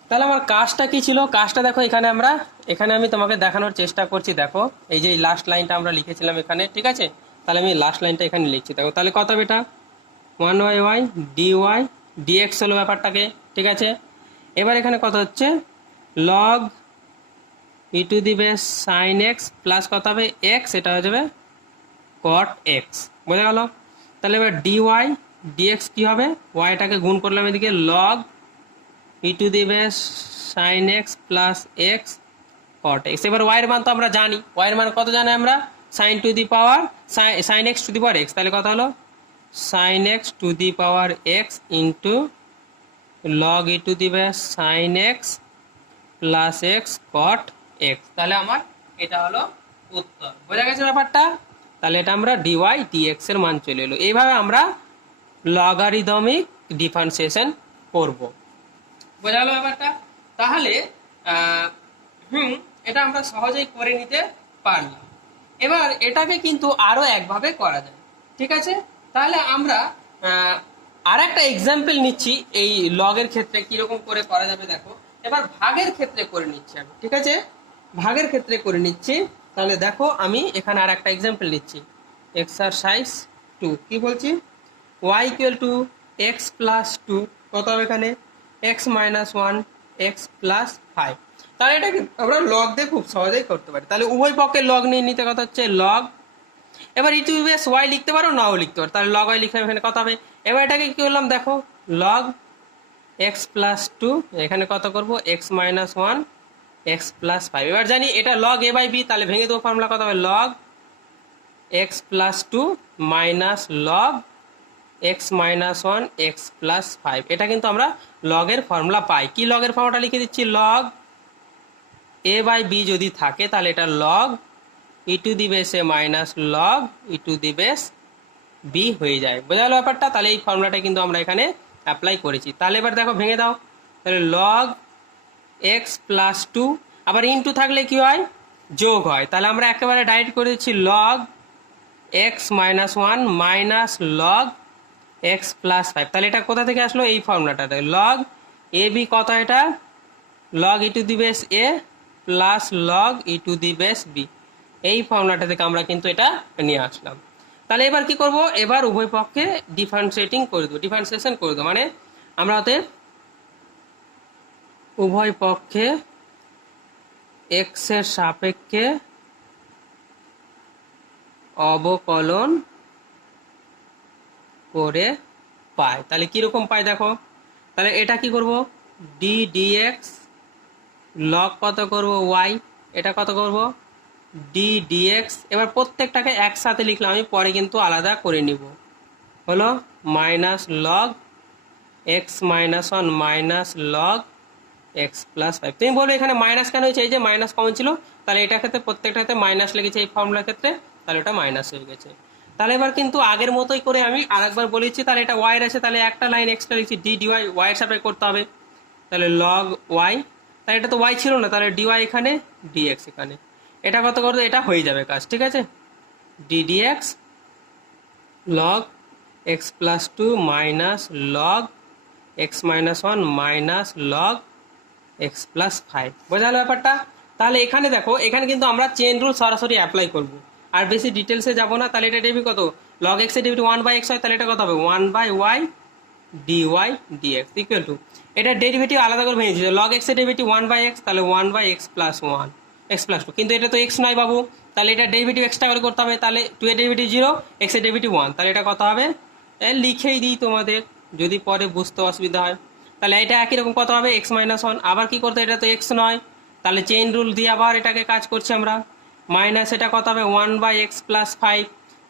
তাহলে আমার কাজটা কি ছিল, কাজটা দেখো এখানে আমি তোমাকে দেখানোর চেষ্টা করছি। দেখো এই যে লাস্ট লাইনটা আমরা লিখেছিলাম এখানে, ঠিক আছে। তাহলে আমি লাস্ট লাইনটা এখানে লিখছি, দেখো তাহলে কত হবে এটা 1/y ডিওয়াই ডিএক্স হলো ব্যাপারটাকে, ঠিক আছে। এবার এখানে কত হচ্ছে log E to the base sine x plus কত হবে এক্স, এটা হয়ে যাবে কট এক্স। বোঝা গেল। তাহলে এবার ডিওয়াই ডিএক্স কি হবে, ওয়াইটাকে গুণ করলাম এদিকে log E to the base sine x plus x cot x. এবার ওয়াই এর মান তো আমরা জানি, ওয়াই এর মান কত জানি আমরা, sine to the power sine x to the power x, তাহলে কত হলো sine x to the power x into log E to the base sine x plus x cot x. তাহলে আমার এটা হলো উত্তর। বোঝা গেছে ব্যাপারটা। তাহলে এটা আমরা ডিওয়াই ডিএক্স এর মান চলে এলো। এইভাবে আমরা লগারিদমিক ডিফারেন্সিয়েশন করব। বোঝা গেল ব্যাপারটা। তাহলে এটা আমরা সহজেই করে নিতে পারলাম। এবার এটাকে কিন্তু আরো একভাবে করা যায়, ঠিক আছে। তাহলে আমরা আর একটা এক্সাম্পল নিচ্ছি এই লগের ক্ষেত্রে কিরকম করে করা যাবে। দেখো এবার ভাগের ক্ষেত্রে করে নিচ্ছি আমি, ঠিক আছে, ভাগের ক্ষেত্রে করে নিচ্ছি। তাহলে দেখো আমি এখানে আর একটা এক্সাম্পল নিচ্ছি, এক্সারসাইজ 2। কি বলছি, y equal two x plus 2, কত হবে এখানে x মাইনাস 1 এক্স প্লাস 5। তাহলে এটাকে আমরা লগ দিয়ে খুব সহজেই করতে পারি। তাহলে উভয় পক্ষে লগ নিয়ে নিতে, কথা হচ্ছে লগ। এবার ই টু দি বেস ওয়াই লিখতে পারো, নাও লিখতে পারো, তাহলে লগ ওয়াই লিখলাম, এখানে কত হবে। এবার এটাকে কি করলাম দেখো লগ এক্স প্লাস 2, এখানে কত করবো এক্স মাইনাস 1 এক্স প্লাস 5। এবার জানি এটা লগ এ বাই বি, তাহলে ভেঙে দেবো, ফর্মুলা কত হবে log x plus 2 minus log x minus 1 x plus 5। এটা কিন্তু আমরা লগের ফর্মুলা পাই। কি লগের ফর্মুলাটা লিখে দিচ্ছি, লগ এ বাই বি যদি থাকে তাহলে এটা log E to the base a minus log E to the base b হয়ে যায়। বোঝা গেল ব্যাপারটা। তাহলে এই ফর্মুলাটা কিন্তু আমরা এখানে অ্যাপ্লাই করেছি। তাহলে এবার দেখো ভেঙে দাও, তাহলে লগ এক্স প্লাস টু, আবার ইনটু থাকলে কি হয়, যোগ হয়। তাহলে আমরা একেবারে ডাইরেক্ট করে দিচ্ছি log x minus one minus log x plus five. তাহলে এটা কোথা থেকে আসলো, এই ফর্মুলাটাতে লগ এ বি কত, এটা log E to the base a plus log E to the base b, এই ফর্মুলাটা থেকে আমরা কিন্তু এটা নিয়ে আসলাম। তাহলে এবার কি করব, এবার উভয় পক্ষে ডিফারেন্সিয়েটিং করে দেবো, ডিফারেন্সিয়েশন করে দেবো, মানে আমরা ওতে উভয় পক্ষে এক্স এর সাপেক্ষে অবকলন করে পাই। তাহলে কিরকম পাই দেখো, তাহলে এটা কি করব, ডি ডিএক্স লগ কত করব ওয়াই, এটা কত করব ডি ডিএক্স। এবার প্রত্যেকটাকে একসাথে লিখলাম আমি, পরে কিন্তু আলাদা করে নিব, হলো minus log x minus one minus log x plus five. তুমি বলবে এখানে মাইনাস কেন হয়েছে, এই যে মাইনাস কমন ছিল, তাহলে এটা ক্ষেত্রে প্রত্যেকটাতে মাইনাস লেগেছে এই ফর্মুলার ক্ষেত্রে, তাহলে ওটা মাইনাস হয়ে গেছে। তাহলে এবার কিন্তু আগের মতোই করে আমি আরেকবার বলেছি, তাহলে এটা ওয়াই আছে, তাহলে একটা লাইন এক্সট্রা লিখছি ডি ডিওয়াই, ওয়াই এর সাপেক্ষে করতে হবে, তাহলে লগ ওয়াই, তাহলে এটা তো ওয়াই ছিল না, তাহলে ডিওয়াই এখানে ডিএক্স এখানে, এটা কত করতে, এটা হয়ে যাবে কাজ, ঠিক আছে, d dx log x plus two minus log x minus one minus log x plus five. বোঝা গেল ব্যাপারটা। তাহলে এখানে দেখো, এখানে কিন্তু আমরা চেন রুল সরাসরি অ্যাপ্লাই করব, আর বেশি ডিটেলসে যাব না। তাহলে এটা ডেবি কত, লগ এক্স এর ডেবিট ওয়ান বাই এক্স হয়, তাহলে এটা কত হবে one by Y D Y d x equal to, এটা ডেরিভেটিভ আলাদা করে ভেঙে দিচ্ছে, লগ এক্স এর ডেরিভেটিভ ওয়ান বাই এক্স, তাহলে one by x plus one x plus two, কিন্তু এটা তো এক্স নয় বাবু, তাহলে এটা ডেরিভেটিভ এক্সট্রা করে করতে হবে, তাহলে টু এর ডেরিভেটিভ জিরো, এক্স এর ডেরিভেটিভ ওয়ান, তাহলে এটা কত হবে, লিখেই দিই তোমাদের যদি পরে বুঝতে অসুবিধা হয়। তাহলে এটা একই রকম কত হবে এক্স মাইনাস ওয়ান, আবার কি করতে, এটা তো এক্স নয়, তাহলে চেইন রুল দিয়ে আবার এটাকে কাজ করছি আমরা, মাইনাস এটা কত হবে one by x plus five,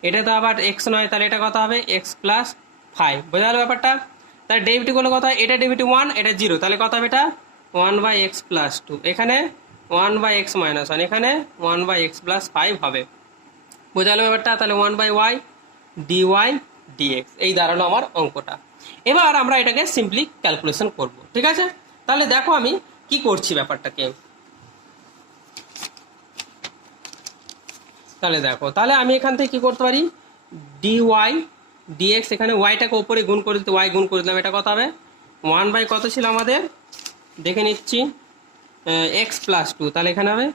এটা তো আবার এক্স নয়, তাহলে এটা কত হবে এক্স প্লাস ফাইভ। বোঝা গেল ব্যাপারটা। তাহলে ডেরিভেটিভ হলো কত, এটা ডেরিভেটিভ ওয়ান, এটা জিরো, তাহলে কত হবে এটা one by x plus two, এখানে one by x minus one, এখানে one by x plus five হবে। বোঝা গেল ব্যাপারটা। তাহলে one by Y D Y D X, এই দাঁড়ালো আমার অঙ্কটা। এবার আমরা এটাকে সিম্পলি ক্যালকুলেশন করব, ঠিক আছে। তাহলে দেখো আমি কি করছি ব্যাপারটাকে, তাহলে দেখো, তাহলে আমি এখান থেকে কি করতে পারি, ডি ওয়াই ডিএক্স, এখানে ওয়াইটাকে ওপরে গুণ করে দিতে, ওয়াই গুণ করে দিলাম, এটা কত হবে ওয়ান বাই কত ছিল আমাদের দেখে নিচ্ছি এক্স প্লাস টু, তাহলে এখানে হবে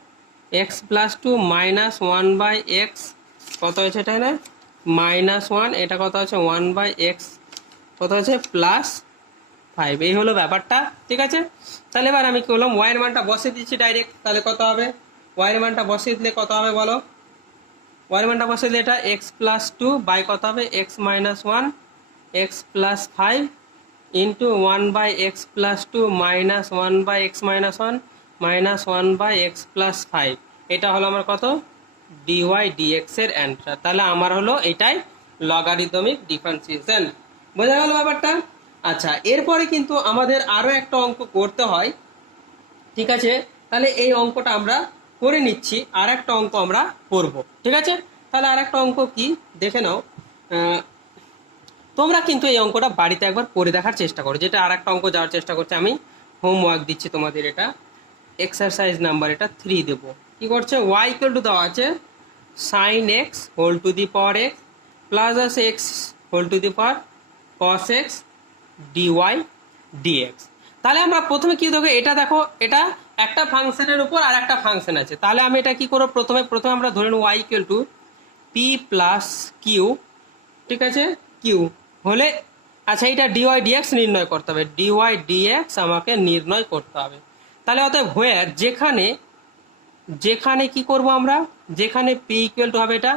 x plus two minus one by x, কত হয়েছে এটা না মাইনাস ওয়ান, এটা কত আছে ওয়ান বাই এক্স কত হচ্ছে প্লাস ফাইভ, এই হলো ব্যাপারটা, ঠিক আছে। তাহলে এবার আমি কি বললাম, ওয়াইয়ের মানটা বসিয়ে দিচ্ছি ডাইরেক্ট, তাহলে কত হবে ওয়াইয়ের মানটা বসিয়ে দিলে কত হবে বলো, ওয়াইয়ের মানটা বসিয়ে দিলে এটা এক্স প্লাস টু বাই কত হবে x minus one x plus five into one by x plus two minus one by x minus one minus one by x plus five, এটা হলো আমার কত ডিওয়াই ডিএক্স এর অ্যান্সার। তাহলে আমার হলো এটাই লগারিদমিক ডিফারেন্সিয়েশন। বোঝা গেল ব্যাপারটা। আচ্ছা, এরপরে কিন্তু আমাদের আরো একটা অঙ্ক করতে হয়, ঠিক আছে। তাহলে এই অঙ্কটা আমরা করে নিচ্ছি, আর একটা অঙ্ক আমরা করব, ঠিক আছে। তাহলে আর একটা অঙ্ক কি দেখে নাও, তোমরা কিন্তু এই অঙ্কটা বাড়িতে একবার করে দেখার চেষ্টা করো, যেটা আর একটা অঙ্ক যাওয়ার চেষ্টা করছে, আমি হোমওয়ার্ক দিচ্ছি তোমাদের, এটা এক্সারসাইজ নাম্বার এটা 3 দেবো। কি করছে, ওয়াই ইকুয়াল টু দেওয়া আছে sine X whole to the power X plus আছে X whole to the power cos X D Y dx. তাহলে আমরা প্রথমে কি দেখো, এটা দেখো, এটা একটা ফাংশনের উপর আর একটা ফাংশন আছে, তাহলে আমি এটা কি করবো, প্রথমে আমরা ধরে নেব y equal to p plus q, ঠিক আছে, কিউ হলে, আচ্ছা এটা ডিওয়াই ডিএক্স নির্ণয় করতে হবে, ডিওয়াই ডিএক্স আমাকে নির্ণয় করতে হবে। তাহলে অতএব হোয়ার যেখানে যেখানে কি করব আমরা, যেখানে পি ইকুয়াল টু হবে এটা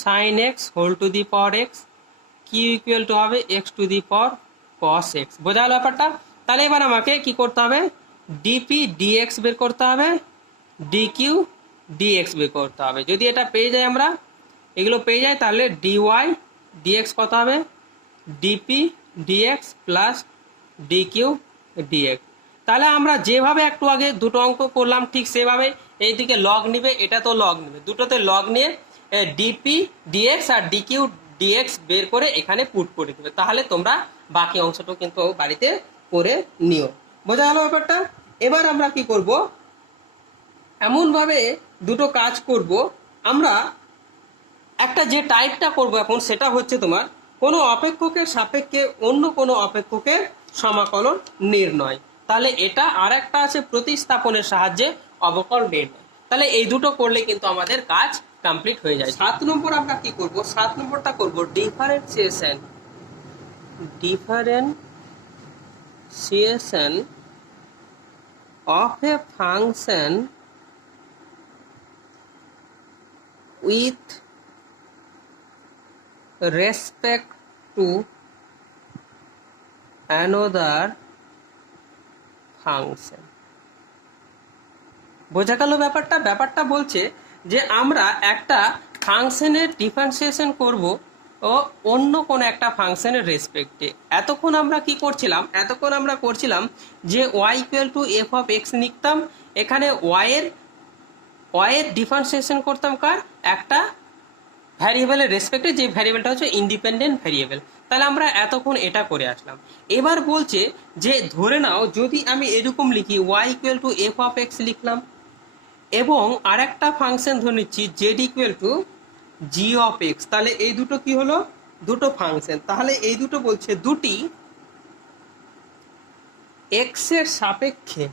sine X whole to the power X, Q equal to হবে X to the power cos X. বোঝা গেল ব্যাপারটা। তাহলে এবার আমাকে কি করতে হবে, ডিপি ডিএক্স বের করতে হবে, ডিকিউ ডিএক্স বের করতে হবে। যদি এটা পেয়ে যাই, আমরা এগুলো পেয়ে যাই, তাহলে ডিওয়াই ডিএক্স কত হবে d p d x plus d q d x. তাহলে আমরা যেভাবে একটু আগে দুটো অঙ্ক করলাম ঠিক সেভাবে এইদিকে লগ নিবে, এটা তো লগ নিবে, দুটোতে লগ নিয়ে ডিপি ডিএক্স আর ডিকিউ ডিএক্স বের করে এখানে পুট করে দেবে, তাহলে তোমরা বাকি অংশটাও কিন্তু বাড়িতে করে নিও। বোঝা গেল ব্যাপারটা? এবার আমরা কি করব, এমনভাবে দুটো কাজ করব আমরা। একটা যে টাইপটা করব এখন সেটা হচ্ছে তোমার কোনো অপেক্ষকের সাপেক্ষে অন্য কোনো অপেক্ষকের সমাকলন নির্ণয়। তাহলে এটা আর একটা আছে প্রতিস্থাপনের সাহায্যে অবকল নির্ণয়। তাহলে এই দুটো করলে কিন্তু আমাদের কাজ কমপ্লিট হয়ে যায়। 7 নম্বর আমরা কি করব, 7 নম্বরটা করব differentiation. Differentiation of A function with respect to another function। বোঝা গেল ব্যাপারটা? ব্যাপারটা বলছে যে আমরা একটা ফাংশনের ডিফারেন্সিয়েশন করব ও অন্য কোনো একটা ফাংশনের রেসপেক্টে। এতক্ষণ আমরা কি করছিলাম, এতক্ষণ আমরা করছিলাম যে y equal to F of x লিখতাম, এখানে y এর ডিফারেন্সিয়েশন করতাম কার, একটা ভ্যারিয়েবলের রেসপেক্টে, যে ভ্যারিয়েবলটা হচ্ছে ইন্ডিপেন্ডেন্ট ভ্যারিয়েবল। তাহলে আমরা এতক্ষণ এটা করে আসলাম। এবার বলছে যে ধরে নাও যদি আমি এরকম লিখি y equal to F of x লিখলাম এবং আরেকটা ফাংশন ধরে নিচ্ছি Z equal to G of x, তাহলে এই দুটো কি হলো, দুটো ফাংশন। তাহলে এই দুটো বলছে দুটি এক্স এর সাপেক্ষে,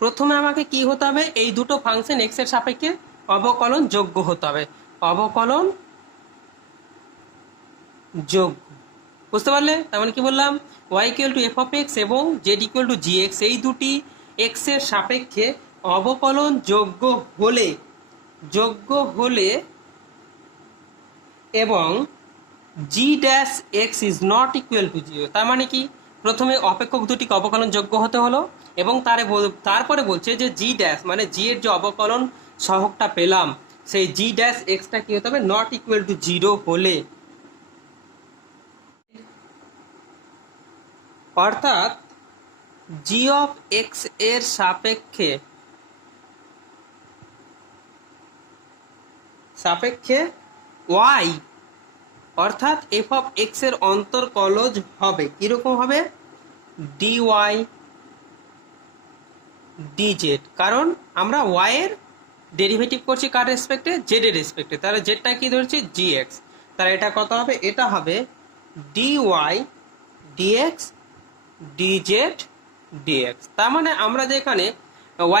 প্রথমে আমাকে কি হতে হবে, এই দুটো ফাংশন এক্স এর সাপেক্ষে অবকলন যোগ্য হতে হবে। অবকলন যোগ্য, বুঝতে পারলে? তার মানে কি বললাম, y equal to F of X এবং Z equal to G X, এই দুটি এক্স এর সাপেক্ষে অবকলন যোগ্য হলে এবং G dash X is not equal to zero. তার মানে কি, প্রথমে অপেক্ষক দুটিকে অবকলন যোগ্য হতে হলো এবং তারপরে বলছে যে জি ড্যাশ মানে জি এর যে অবকলন সহগটা পেলাম সেই জি ড্যাশ এক্সটা কি হতে হবে, নট ইকুয়াল টু জিরো হলে, অর্থাৎ জি অফ এক্স এর সাপেক্ষে ওয়াই অর্থাৎ এফ অফ এক্স এর অন্তর্কলজ হবে কিরকম হবে, ডি ওয়াই ডিজেড। কারণ আমরা ওয়াই এর ডেরিভেটিভ করছি কার রেসপেক্টে, জেড এর রেসপেক্টে, তাহলে জেডটা কি ধরছি, জি এক্স। তাহলে এটা কত হবে, এটা হবে d Y d x d z d x. তার মানে আমরা যেখানে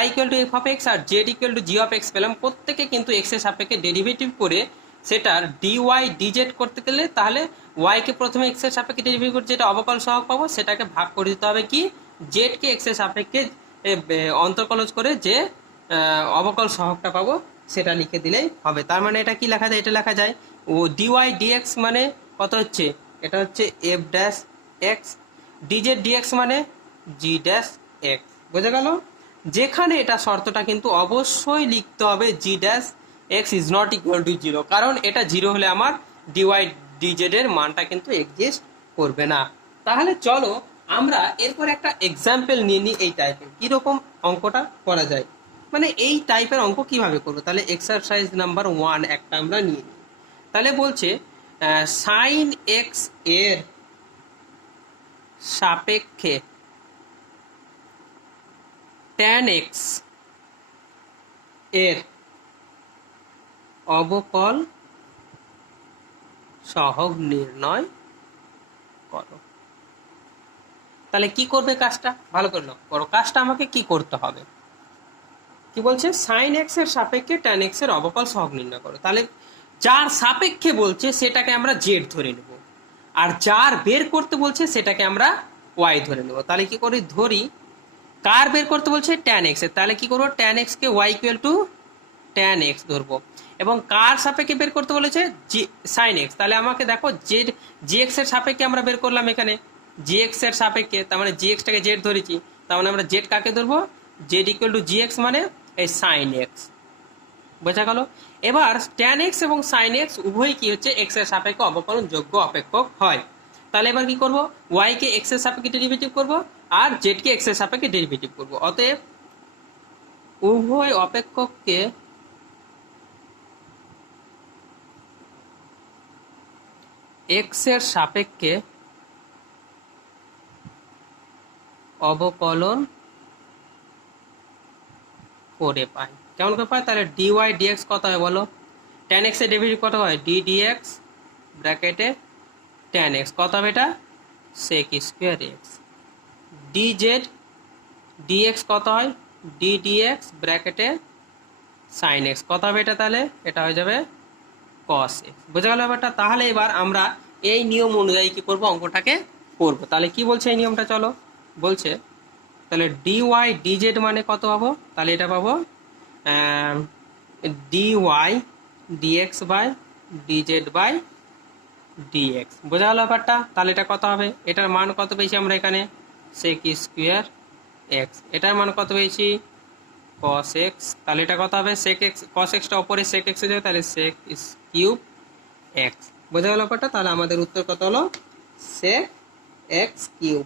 y equal to F of x আর z equal to G of x পেলাম, প্রত্যেকে কিন্তু এক্স এর সাপেক্ষে ডেরিভেটিভ করে সেটার ডি ওয়াই ডিজেড করতে গেলে তাহলে y কে প্রথমে এক্স এর সাপেক্ষে ডেরিভেটিভ করে যেটা অবকল সহগ পাবো সেটাকে ভাগ করে দিতে হবে কি, জেড কে এক্স এর সাপেক্ষে অন্তর্কলজ করে যে অবকল সহগটা পাবো সেটা লিখে দিলেই হবে। তার মানে এটা কি লেখা যায়, এটা লেখা যায় ও ডি ওয়াই ডিএক্স মানে কত হচ্ছে, এটা হচ্ছে f dash x, d z d x মানে জি ড্যাশ এক্স। বোঝা গেল? যেখানে এটা শর্তটা কিন্তু অবশ্যই লিখতে হবে G dash X is not equal to zero, কারণ এটা জিরো হলে আমার ডিওয়াই ডিজেড এর মানটা কিন্তু এক্সিস্ট করবে না। তাহলে চলো আমরা এরপর একটা এক্সাম্পল নিয়ে নিই এই টাইপের, কিরকম অঙ্কটা করা যায়, মানে এই টাইপের অঙ্ক কিভাবে করবো। তাহলে এক্সারসাইজ নাম্বার 1 একটা আমরা নিয়ে নিই। তাহলে বলছে সাইন এক্স এর সাপেক্ষে tan x এর অবকল সহগ নির্ণয় করো। তাহলে কি করবে কাজটা, ভালো করে লক্ষ্য করো, কাজটা আমাকে কি করতে হবে, কি বলছে, সাইন এক্স এর সাপেক্ষে tan x এর অবকল সহগ নির্ণয় করো। তাহলে যার সাপেক্ষে বলছে সেটাকে আমরা জেড ধরে নেব, আর যার বের করতে বলছে সেটাকে আমরা ওয়াই ধরে নেব। তাহলে কি করি, ধরি কার বের করতে বলছে, tan x এর, তাহলে কি করবো, tan x কে y equal two tan x ধরবো, এবং কার সাপেক্ষে বের করতে বলেছে, sin x। তাহলে আমাকে দেখো জি এক্স এর সাপেক্ষে আমরা বের করলাম এখানে জি এক্স এর সাপেক্ষে, তার মানে জি এক্সটাকে জেড ধরেছি, তার মানে আমরা জেড কাকে ধরবো, z equal to G x মানে এই sin x। বোঝা গেল? এবার tan x এবং sin x উভয়ই কি হচ্ছে, x এর সাপেক্ষে অবকলন যোগ্য অপেক্ষক হয়। তাহলে এবার কি করব, y কে x এর সাপেক্ষে ডেরিভেটিভ করব আর z কে x এর সাপেক্ষে ডেরিভেটিভ করব। অতএব উভয় অপেক্ষককে এক্স এর সাপেক্ষে অবকলন করে পাই। কেমন করে পাই? তাহলে ডিওয়াই ডিএক্স কত হয় বলো? ট্যান এক্স এর ডেরিভেটিভ কত হয়? ডি ডিএক্স ব্র্যাকেটে ট্যান এক্স কত হবে? এটা sec square x. D z d x কত হয়? ডি ডিএক্স ব্র্যাকেটে সাইন এক্স কত হবে? এটা তাহলে এটা হয়ে যাবে কস এক্স। বোঝা গেল ব্যাপারটা? তাহলে এবার আমরা এই নিয়ম অনুযায়ী কি করব? অঙ্কটাকে করব। তাহলে কি বলছে এই নিয়মটা? চলো বলছে তাহলে ডিওয়াই ডিজেড মানে কত পাবো? তাহলে এটা পাবো d y d x by d z by d x. বোঝা গেল ব্যাপারটা? তাহলে এটা কত হবে? এটার মান কত পেয়েছি আমরা এখানে? Sec square x. এটার মান কত পেয়েছি? Cos x. তাহলে এটা কত হবে? সেক এক্স, কস এক্সটা ওপরে সেক এক্স হয়ে যাবে, তাহলে সেক কিউব এক্স। বোঝা গেল ব্যাপারটা? তাহলে আমাদের উত্তর কত হলো? সেক এক্স কিউব,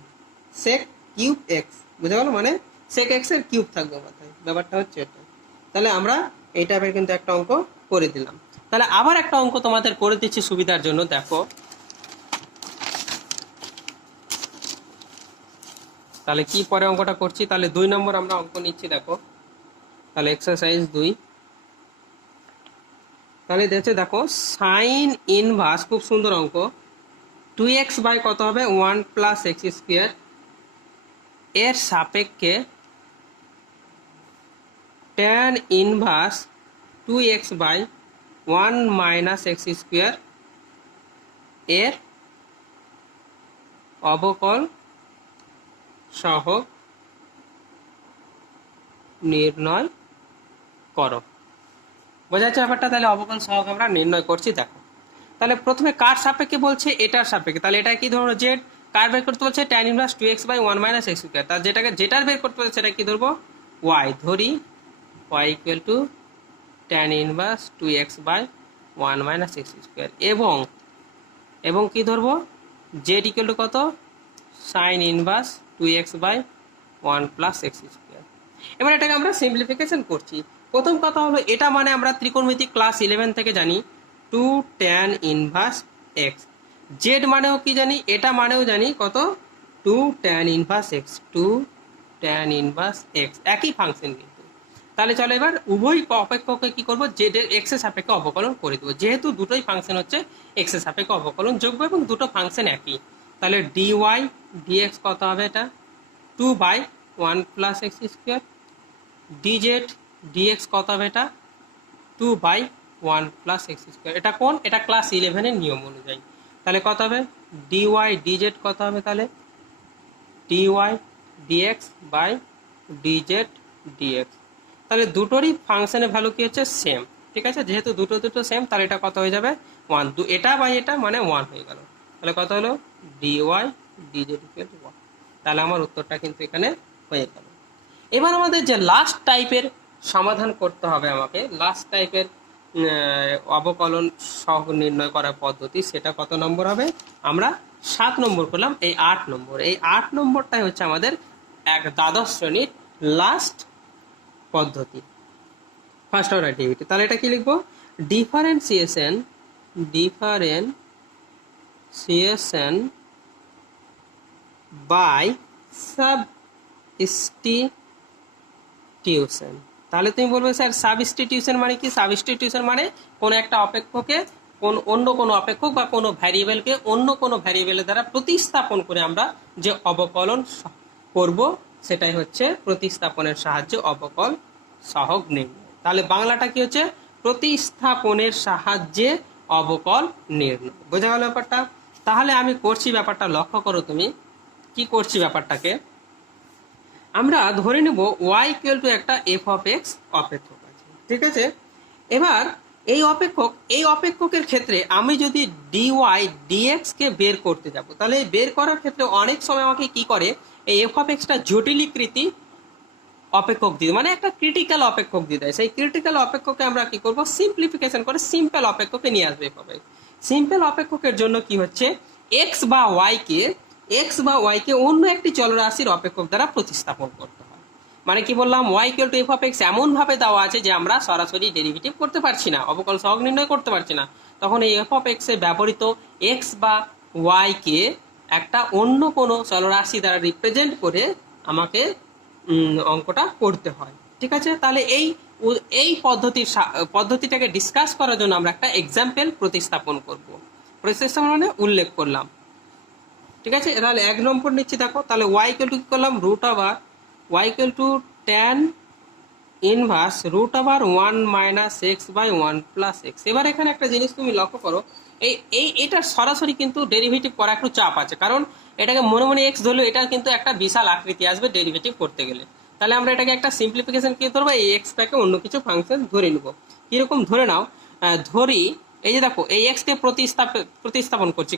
সেক কিউব এক্স। বোঝা গেল? মানে সেক এক্স এর কিউব থাকবে মাথায়, ব্যাপারটা হচ্ছে এটা। তাহলে আমরা এই টাইপের কিন্তু একটা অঙ্ক করে দিলাম। তাহলে আবার একটা অঙ্ক তোমাদের করে দিচ্ছি সুবিধার জন্য, দেখো। তাহলে কি পরে অঙ্কটা করছি? তাহলে 2 নম্বর আমরা অঙ্ক নিচ্ছি, দেখো। তাহলে এক্সারসাইজ 2। তাহলে দেখো সাইন ইনভার্স, খুব সুন্দর অঙ্ক। 2x বাই কত হবে? 1 প্লাস এক্স স্কোয়ার এর সাপেক্ষে tan inverse 2x by 1 minus x square এর অবকল সহ নির্ণয় করো। বোঝা যাচ্ছে ব্যাপারটা? তাহলে অবকল সহগ আমরা নির্ণয় করছি, দেখো। তাহলে প্রথমে কার সাপেক্ষে বলছে? এটার সাপেক্ষে। তাহলে এটা কি ধরবো? জেড। কার বের করতে বলছে? Tan inverse 2x by 1 minus x square. তার যেটার বের করতে বলছে সেটা কি ধরবো? ওয়াই ধরি। Y equal to tan inverse 2x by 1 minus x square এবং কি ধরবো? জেড ইকুয়াল টু কত? Sine inverse 2x by 1 plus x square. এবার এটাকে আমরা সিম্পলিফিকেশন করছি। প্রথম কথা হলো, এটা মানে আমরা ত্রিকোণমিতি ক্লাস 11 থেকে জানি 2 ট্যান ইনভার্স এক্স। জেড মানেও কি জানি? এটা মানেও জানি কত? 2 tan inverse x, 2 tan inverse x, একই ফাংশন কিন্তু। তাহলে চলো এবার উভয় অপেক্ষককে কি করবো? জেড এর এক্স এর সাপেক্ষে অবকলন করে দেবো, যেহেতু দুটোই ফাংশন হচ্ছে এক্স এর সাপেক্ষে অবকলন যোগ্য এবং দুটো ফাংশন একই। তাহলে ডিওয়াই ডিএক্স কত হবে? এটা 2 by 1 plus x square. D z d x কত হবে? এটা 2 বাই 1 প্লাস এক্স স্কোয়ার। এটা কোন? এটা ক্লাস 11 এর নিয়ম অনুযায়ী। তাহলে কত হবে? ডিওয়াই ডিজেড কত হবে? তাহলে d y d x by d z d x. তাহলে দুটোরই ফাংশনের ভ্যালু কি হচ্ছে? সেম। ঠিক আছে, যেহেতু দুটো সেম, তাহলে এটা কত হয়ে যাবে? 1। এটা বাই এটা মানে 1 হয়ে গেল। তাহলে কত হলো? D y d z equal to 1। তাহলে আমার উত্তরটা কিন্তু এখানে হয়ে গেল। এবার আমাদের যে লাস্ট টাইপের সমাধান করতে হবে, আমাকে লাস্ট টাইপের অবকলন সহগ নির্ণয় করার পদ্ধতি, সেটা কত নম্বর হবে? আমরা 7 নম্বর করলাম। এই 8 নম্বর, এই 8 নম্বরটাই হচ্ছে আমাদের দ্বাদশ শ্রেণীর লাস্ট পদ্ধতি, ফার্স্ট অর্ডার অ্যাক্টিভিটি। তাহলে এটা কি লিখবো? Differentiation by substitution. তাহলে তুমি বলবে স্যার সাবস্টিটিউশন মানে কি? সাবস্টিটিউশন মানে কোনো একটা অপেক্ষকে অন্য কোনো অপেক্ষক বা কোনো ভ্যারিয়েবলকে অন্য কোনো ভ্যারিয়েবলের দ্বারা প্রতিস্থাপন করে আমরা যে অবকলন করব, সেটাই হচ্ছে প্রতিস্থাপনের সাহায্যে অবকল সহগ নির্ণয়। তাহলে বাংলাটা কি হচ্ছে? প্রতিস্থাপনের সাহায্যে অবকল নির্ণয়। বোঝা গেল ব্যাপারটা? তাহলে আমি করছি ব্যাপারটা, লক্ষ্য করো তুমি কি করছি ব্যাপারটাকে। আমরা ধরে নেব y ইকুয়াল টু একটা f অফ x অপেক্ষক আছে, ঠিক আছে। এবার এই অপেক্ষকের ক্ষেত্রে আমি যদি dy dx কে বের করতে যাব, তাহলে এই বের করার ক্ষেত্রে অনেক সময় আমাকে কি করে, এই f অফ x টা জটিলীকৃতি অপেক্ষক দিয়ে, মানে একটা ক্রিটিক্যাল অপেক্ষক দিয়ে দেয়। সেই ক্রিটিক্যাল অপেক্ষককে আমরা কি করব? সিম্পলিফিকেশন করে সিম্পল অপেক্ষকে নিয়ে আসবে f অফ x। সিম্পল অপেক্ষকের জন্য কি হচ্ছে? x বা y কে অন্য একটি চলরাশির অপেক্ষক দ্বারা প্রতিস্থাপন করতে হয়। মানে কি বললাম, y equal to F of x এমনভাবে দেওয়া আছে যে আমরা সরাসরি ডেরিভেটিভ করতে পারছি না, অবকল সহগ নির্ণয় করতে পারছি না, তখন এই এফ অফ এক্স এ ব্যবহৃত এক্স বা ওয়াইকে একটা অন্য কোনো চলরাশি দ্বারা রিপ্রেজেন্ট করে আমাকে অঙ্কটা করতে হয়। ঠিক আছে, তাহলে এই পদ্ধতিটাকে ডিসকাস করার জন্য আমরা একটা এক্সাম্পল প্রতিস্থাপন করব। প্রতিস্থাপন মানে উল্লেখ করলাম। ঠিক আছে, তাহলে 1 নম্বর নিচ্ছি, দেখো তাহলে ওয়াই ইকুয়াল টু কি করলাম, root over y equal to tan inverse root over 1 minus x by 1 plus x. এবার এখানে একটা জিনিস তুমি লক্ষ্য করো, এটার সরাসরি কিন্তু ডেরিভেটিভ করা একটু চাপ আছে, কারণ এটাকে মনে মনে এক্স ধরলে এটা কিন্তু একটা বিশাল আকৃতি আসবে ডেরিভেটিভ করতে গেলে। তাহলে আমরা এটাকে একটা সিম্পলিফিকেশন কি ধরবো, এই এক্সটাকে অন্য কিছু ফাংশন ধরে নেব। কিরকম ধরে নাও, ধরি এই যে দেখো এই এক্স কে প্রতিস্থাপন করছি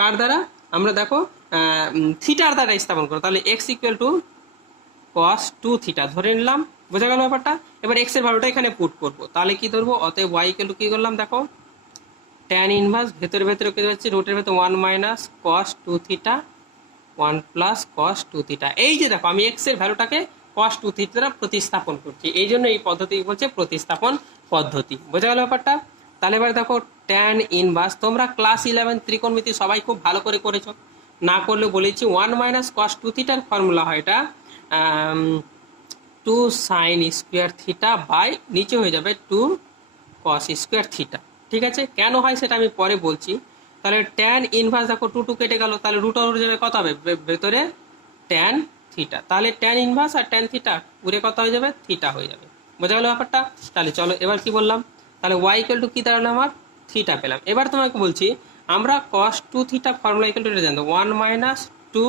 কার দ্বারা, আমরা দেখো থিটার দ্বারা স্থাপন করো, তাহলে x equal two cos 2 theta ধরে নিলাম। বোঝা গেল ব্যাপারটা? এবার এক্স এর ভ্যালুটা এখানে পুট করব, তাহলে কি ধরবো, অতএব ওয়াই ইকুয়াল টু কি করলাম, দেখো ট্যান ইনভার্স ভেতরে কি যাচ্ছে, রুটের ভেতরে 1 minus cos 2 theta 1 plus cos 2 theta. এই যে দেখো আমি এক্স এর ভ্যালুটাকে cos 2 থিটা দ্বারা প্রতিস্থাপন করছি, এই জন্য এই পদ্ধতি বলছে প্রতিস্থাপন পদ্ধতি। বোঝা গেল ব্যাপারটা? তাহলে এবার দেখো ট্যান ইনভার্স, তোমরা ক্লাস 11 ত্রিকোণমিতি সবাই খুব ভালো করে করেছো, না করলে বলেছি 1 মাইনাস cos 2 থিটার ফর্মুলা হয় এটা 2 সাইন স্কোয়ার থিটা বাই নিচে হয়ে যাবে 2 cos স্কোয়ার থিটা। ঠিক আছে, কেন হয় সেটা আমি পরে বলছি। তাহলে ট্যান ইনভার্স দেখো 2 কেটে গেল, তাহলে রুট ওভার যাবে কত হবে, ভেতরে ট্যান থিটা, তাহলে ট্যান ইনভার্স আর ট্যান থিটা পুরে কত হয়ে যাবে, থিটা হয়ে যাবে। বোঝা গেল ব্যাপারটা? তাহলে চলো এবার কি বললাম, তাহলে ওয়াই ইকুয়াল টু কি দাঁড়ালো আমার, থিটা পেলাম। এবার তোমাকে বলছি আমরা cos 2 theta formula equal to এটা জানতো 1 মাইনাস 2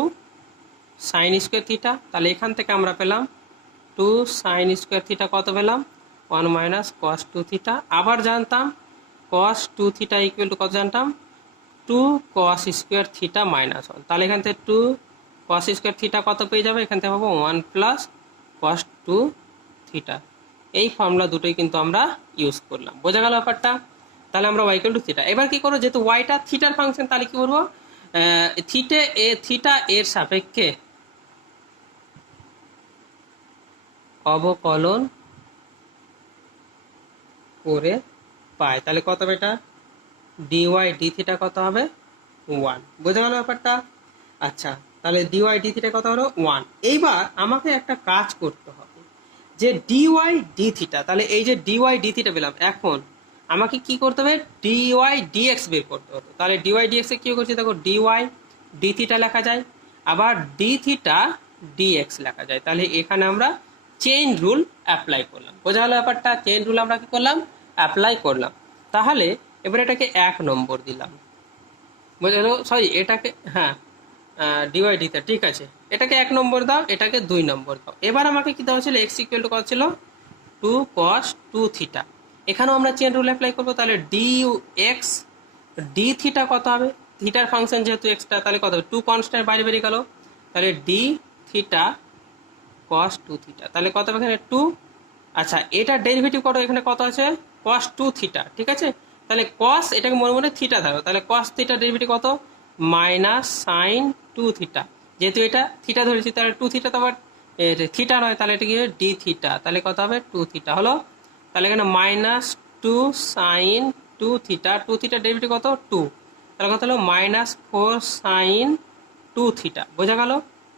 সাইন স্কোয়ার থিটা, তাহলে এখান থেকে আমরা পেলাম 2 সাইন স্কোয়ার থিটা কত পেলাম, 1 মাইনাস cos 2 থিটা। আবার জানতাম cos 2 থিটা ইকুয়াল টু কত জানতাম, 2 cos স্কোয়ার থিটা মাইনাস 1, তাহলে এখান থেকে 2 cos স্কোয়ার থিটা কত পেয়ে যাবে, এখান থেকে পাবো 1 প্লাস cos 2 থিটা। এই ফর্মুলা দুটোই কিন্তু আমরা ইউজ করলাম। বোঝা গেল ব্যাপারটা? তাহলে আমরা y ইকুয়াল টু থিটা, এবার কি করবো, যেহেতু ওয়াইটা থিটার ফাংশন, তাহলে কি করবো, থিটা এর সাপেক্ষে অবকলন করে পাই, তাহলে কত হবে এটা, ডিওয়াই ডি থিটা কত হবে 1। বোঝা গেল ব্যাপারটা? আচ্ছা, তাহলে ডিওয়াই ডি থিটা কত হলো 1। এইবার আমাকে একটা কাজ করতে হবে, যে ডিওয়াই ডি থিটা, তাহলে এই যে ডিওয়াই ডি থিটা পেলাম, এখন আমাকে কি করতে হবে, ডিওয়াই ডিএক্স বের করতে হবে। তাহলে ডিওয়াই ডিএক্স এ কি করছি, দেখো ডিওয়াই ডি থিটা লেখা যায়, আবার ডি থিটা ডিএক্স লেখা যায়, তাহলে এখানে আমরা চেইন রুল অ্যাপ্লাই করলাম। বোঝা গেল ব্যাপারটা? চেইন রুল আমরা কি করলাম, অ্যাপ্লাই করলাম। তাহলে এবার এটাকে 1 নম্বর দিলাম, বোঝা গেল, সরি এটাকে হ্যাঁ ডিওয়াই ডিতে, ঠিক আছে, এটাকে 1 নম্বর দাও, এটাকে 2 নম্বর দাও। এবার আমাকে কি দেওয়া ছিল, এক্স ইকুয়াল টু কত ছিল, 2 cos 2 থিটা। এখানেও আমরা চেইন রুল অ্যাপ্লাই করবো, তাহলে ডি এক্স ডি থিটা কত হবে, থিটার ফাংশন যেহেতু এক্সটা, তাহলে কত হবে, 2 কনস্ট্যান্ট বাইরে বেরিয়ে গেল, তাহলে ডি থিটা cos 2 থিটা, তাহলে কত হবে এখানে 2। আচ্ছা, এটা ডেরিভেটিভ কত, এখানে কত আছে, cos 2 থিটা। ঠিক আছে, তাহলে cos এটাকে মনে মনে থিটা ধরো, তাহলে cos থিটা ডেরিভেটিভ কত, মাইনাস সাইন 2 থিটা। যেহেতু এটা থিটা ধরেছি, তাহলে 2 থিটা তো আবার থিটা নয়, তাহলে এটা কি হবে ডি থিটা, তাহলে কত হবে 2 থিটা হলো। তাহলে এখানে minus 2 sine 2 theta, 2 theta derivative কত 2, তাহলে কত হলো মাইনাস 4 সাইন 2 থিটা। বোঝা গেল?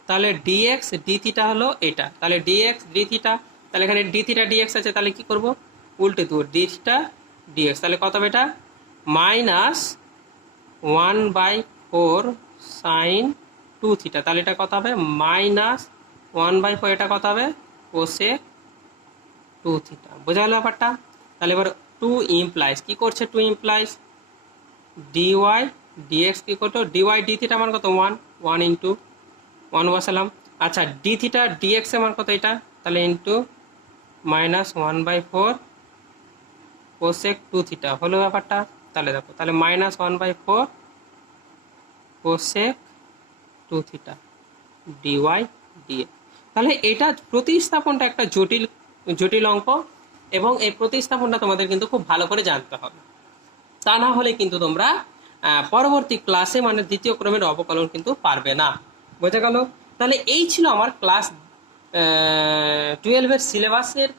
তাহলে ডিএক্স ডি থিটা হলো এটা, তাহলে ডিএক্স ডি থিটা, তাহলে এখানে ডি থিটা ডিএক্স আছে, তাহলে কি করব, উল্টে দেবো ডি থিটা ডিএক্স, তাহলে কত হবে এটা মাইনাস 1/4 সাইন 2 থিটা, তাহলে এটা কত হবে মাইনাস 1/4, এটা কত হবে কোসেক 2 থিটা। বোঝা গেল ব্যাপারটা? তাহলে এবার 2 ইমপ্লাইজ কি করছে, 2 ইমপ্লাইজ ডিওয়াই ডিএক্স কি করতো, ডিওয়াই ডি থিটা মান কত 1 ইন্টু 1 বসালাম। আচ্ছা, ডি থিটা ডিএক্স এর মান কত এটা, তাহলে ইন্টু মাইনাস 1/4 কোসেক 2 থিটা হলো ব্যাপারটা। তাহলে দেখো, তাহলে minus 1/4 cosec 2 theta d y dx. তাহলে এটা প্রতিস্থাপনটা একটা জটিল অঙ্ক, এবং এই প্রতিস্থাপনটা তোমাদের কিন্তু খুব ভালো করে জানতে হবে, তা না হলে কিন্তু তোমরা পরবর্তী ক্লাসে মানে দ্বিতীয় ক্রমের অবকলন কিন্তু পারবে না। বোঝা গেল? তাহলে এই ছিল আমার ক্লাস টুয়েলভের সিলেবাসের